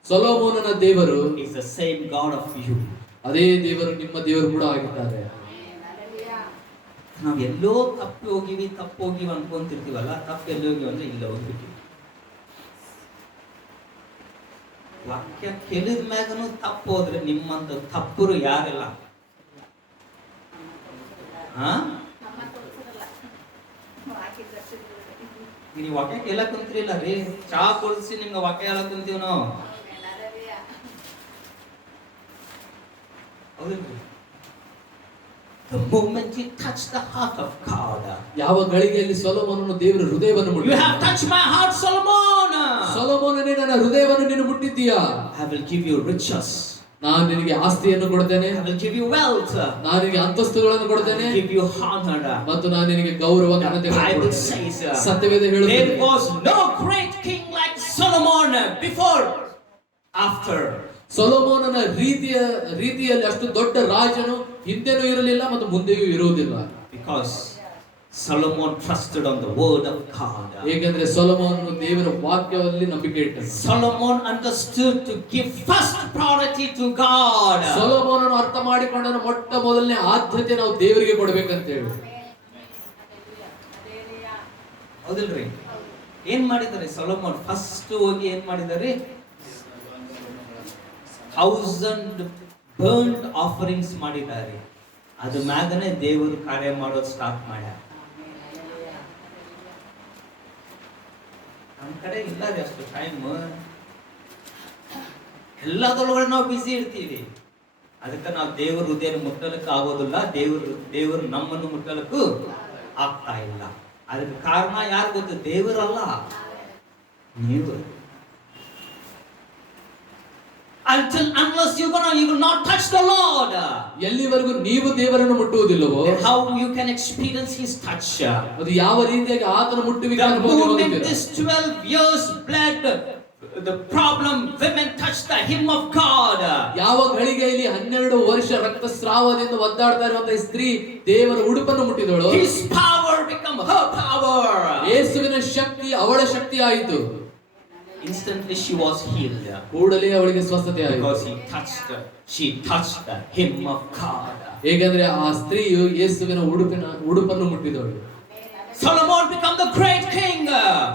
ಸೊಲೊಮೋನನ ದೇವರು is the same God of you. ಅದೇ ದೇವರು ನಿಮ್ಮ ದೇವರು ಕೂಡ ಆಗಿದ್ದಾರೆ. ನಾವು ಎಲ್ಲೋ ತಪ್ಪಿ ಹೋಗಿವಿ ಅನ್ಕೊಂತಿರ್ತೀವಲ್ಲ, ತಪ್ಪು ಎಲ್ಲಿ ಹೋಗಿವಿ ಅಂದ್ರೆ ಇಲ್ಲ ಹೋಗ್ಬಿಟ್ಟಿವಿ. ವಾಕ್ಯ ಕೇಳಿದ ಮ್ಯಾಗನು ತಪ್ಪು ಹೋದ್ರೆ ನಿಮ್ಮಂತ ತಪ್ಪರು ಯಾರಿಲ್ಲ. ನೀವು ವಾಕ್ಯ ಕೇಳಕ್ ಕುಂತ್ರಿಲ್ಲ ರೀ, ಚಾ ಕೊಡಿಸಿ ನಿಮ್ಗೆ ವಾಕ್ಯ ಹೇಳಕ್ ಕುಂತೀವಿ ನಾವು. ಹೌದಿಲ್ರಿ? The moment you touch the heart of God, ಯಾವ ಗಳಿಗೆಯಲ್ಲಿ ಸೊಲೊಮೋನನು ದೇವರ ಹೃದಯವನ್ನು you ಮುಟ್ಟಿದ, have touched my heart, Solomon. ಸೊಲೊಮೋನನೇ ನನ್ನ ಹೃದಯವನ್ನು ನೀನು ಮುಟ್ಟಿದ್ದೀಯಾ, I will give you riches, ನಾನು ನಿನಗೆ ಆಸ್ತಿಯನ್ನು ಕೊಡ್ತೇನೆ, I will give you wealth, ನಾನು ನಿನಗೆ ಅಂತಸ್ತುಗಳನ್ನು I ಕೊಡ್ತೇನೆ will give you honor. ಮತ್ತು ನಾನು ನಿನಗೆ ಗೌರವ ಘನತೆ The Bible ಕೊಡ್ತೇನೆ. says ಸತ್ಯವೇದ there ಹೇಳುತ್ತದೆ, was no great king like Solomon before, after. ಸೊಲೊಮೋನನ ರೀತಿಯಲ್ಲಿ ಅಷ್ಟು ದೊಡ್ಡ ರಾಜನು ಹಿಂದೆನೂ ಇರಲಿಲ್ಲ ಮತ್ತು ಮುಂದೆಯೂ ಇರುವುದಿಲ್ಲ. Because Solomon trusted on the word of God. ಏಕೆಂದ್ರೆ ಸೊಲೊಮೋನನು ದೇವರ ವಾಕ್ಯದಲ್ಲಿ ನಂಬಿಕೆ ಇಟ್ಟನು. Solomon understood to give first priority to God. ಸೊಲೊಮೋನನು ಅರ್ಥ ಮಾಡಿಕೊಂಡನು, ಮೊಟ್ಟ ಮೊದಲನೇ ಆದ್ಯತೆ ನಾವು ದೇವರಿಗೆ ಕೊಡಬೇಕಂತ ಹೇಳಿ. ಹೌದಿಲ್ರಿ? ಏನ್ ಮಾಡಿದ್ದಾರೆ ಸೊಲೊಮೋನ್? ಫಸ್ಟ್ ಹೋಗಿ ಏನ್ ಮಾಡಿದ್ದಾರೆ? 1000 burnt offerings ಮಾಡಿದ್ದಾರೆ. ಅದು ಮ್ಯಾಗನೆ ದೇವರು ಕಾರ್ಯ ಮಾಡೋದು ಸ್ಟಾರ್ಟ್ ಮಾಡ್ಯಾರ. ನಮ್ಮ ಕಡೆ ಇಲ್ಲ ರೀ ಅಷ್ಟು ಟೈಮ್. ಎಲ್ಲದರೊಳಗಡೆ ನಾವು ಬಿಸಿ ಇರ್ತೀವಿ. ಅದಕ್ಕೆ ನಾವು ದೇವರ ಹೃದಯ ಮುಟ್ಟಲಿಕ್ಕೆ ಆಗೋದಿಲ್ಲ, ದೇವರು ನಮ್ಮನ್ನು ಮುಟ್ಟಲಿಕ್ಕೂ ಆಗ್ತಾ ಇಲ್ಲ. ಅದಕ್ಕೆ ಕಾರಣ ಯಾರು ಗೊತ್ತು? ದೇವರಲ್ಲ, ನೀವು. Unless you will not touch the Lord, ಎಲ್ಲಿವರೆಗೂ ನೀವು ದೇವರನ್ನು ಮುಟ್ಟುವುದಿಲ್ಲವೋ, how you can experience His touch? ಅದು ಯಾವ ರೀತಿಯಾಗಿ ಆತನ ಮುಟ್ಟುವಿಕೆ The ಅನುಭವ moment ಮಾಡುತ್ತೀರಾ? this 12 years bled, the problem women touched the hem of God. ಯಾವ ಗಳಿಗೆಯಲ್ಲಿ 12 ವರ್ಷ ರಕ್ತಸ್ರಾವದಿಂದ ಒದ್ದಾಡ್ತಾ ಇರುವಂತಹ ಸ್ತ್ರೀ ದೇವರ ಉಡುಪನ್ನು ಮುಟ್ಟಿದಳು, His power become her power. ಯೇಸುವಿನ ಶಕ್ತಿ ಅವಳ ಶಕ್ತಿ ಆಯಿತು. Instantly she was healed. ಕೂಡಲೇ ಅವಳಿಗೆ ಸ್ವಸ್ಥತೆ ಆಯಿತು. Because she touched the hem of God. ಏಕೆಂದ್ರೆ ಆ ಸ್ತ್ರೀಯು ಯೇಸುವಿನ ಉಡುಪನ್ನು ಮುಟ್ಟಿದಳು. Solomon became the great king.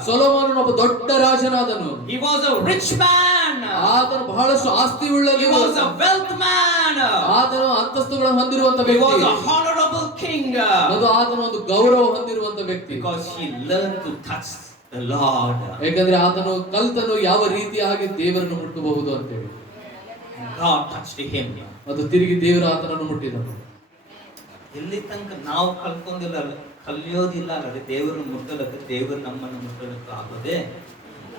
ಸೊಲೊಮೋನನು ಒಬ್ಬ ದೊಡ್ಡ ರಾಜನಾದನು. He was a rich man. ಆತನು ಬಹಳಷ್ಟು ಆಸ್ತಿ ಉಳ್ಳವನು. He was a wealth man. ಆತನು ಅಂತಸ್ತುಗಳನ್ನು ಹೊಂದಿರುವಂತ He was ವ್ಯಕ್ತಿ. a honorable king. ಅದು ಆತನು ಒಂದು ಗೌರವ ಹೊಂದಿರುವಂತ ವ್ಯಕ್ತಿ. Because he learned to touch the Lord. ಯಾಕಂದ್ರೆ ಆತನು ಕಲ್ತನು ಯಾವ ರೀತಿಯಾಗಿ ದೇವರನ್ನು ಮುಟ್ಟಬಹುದು ಅಂತ ಹೇಳಿ. God touched him. ಅದು ತಿರುಗಿ ದೇವರ ಆತನನ್ನು ಮುಟ್ಟಿದನು. ಎಲ್ಲಿ ತನಕ ನಾವು ಕಲಿಯೋದಿಲ್ಲ ಅಲ್ಲ ದೇವರನ್ನು ಮುಟ್ಟಲಕ್ಕೆ, ದೇವರು ನಮ್ಮನ್ನು ಮುಟ್ಟಲಕ್ಕೆ ಆಗೋದೇ ಇಲ್ಲ.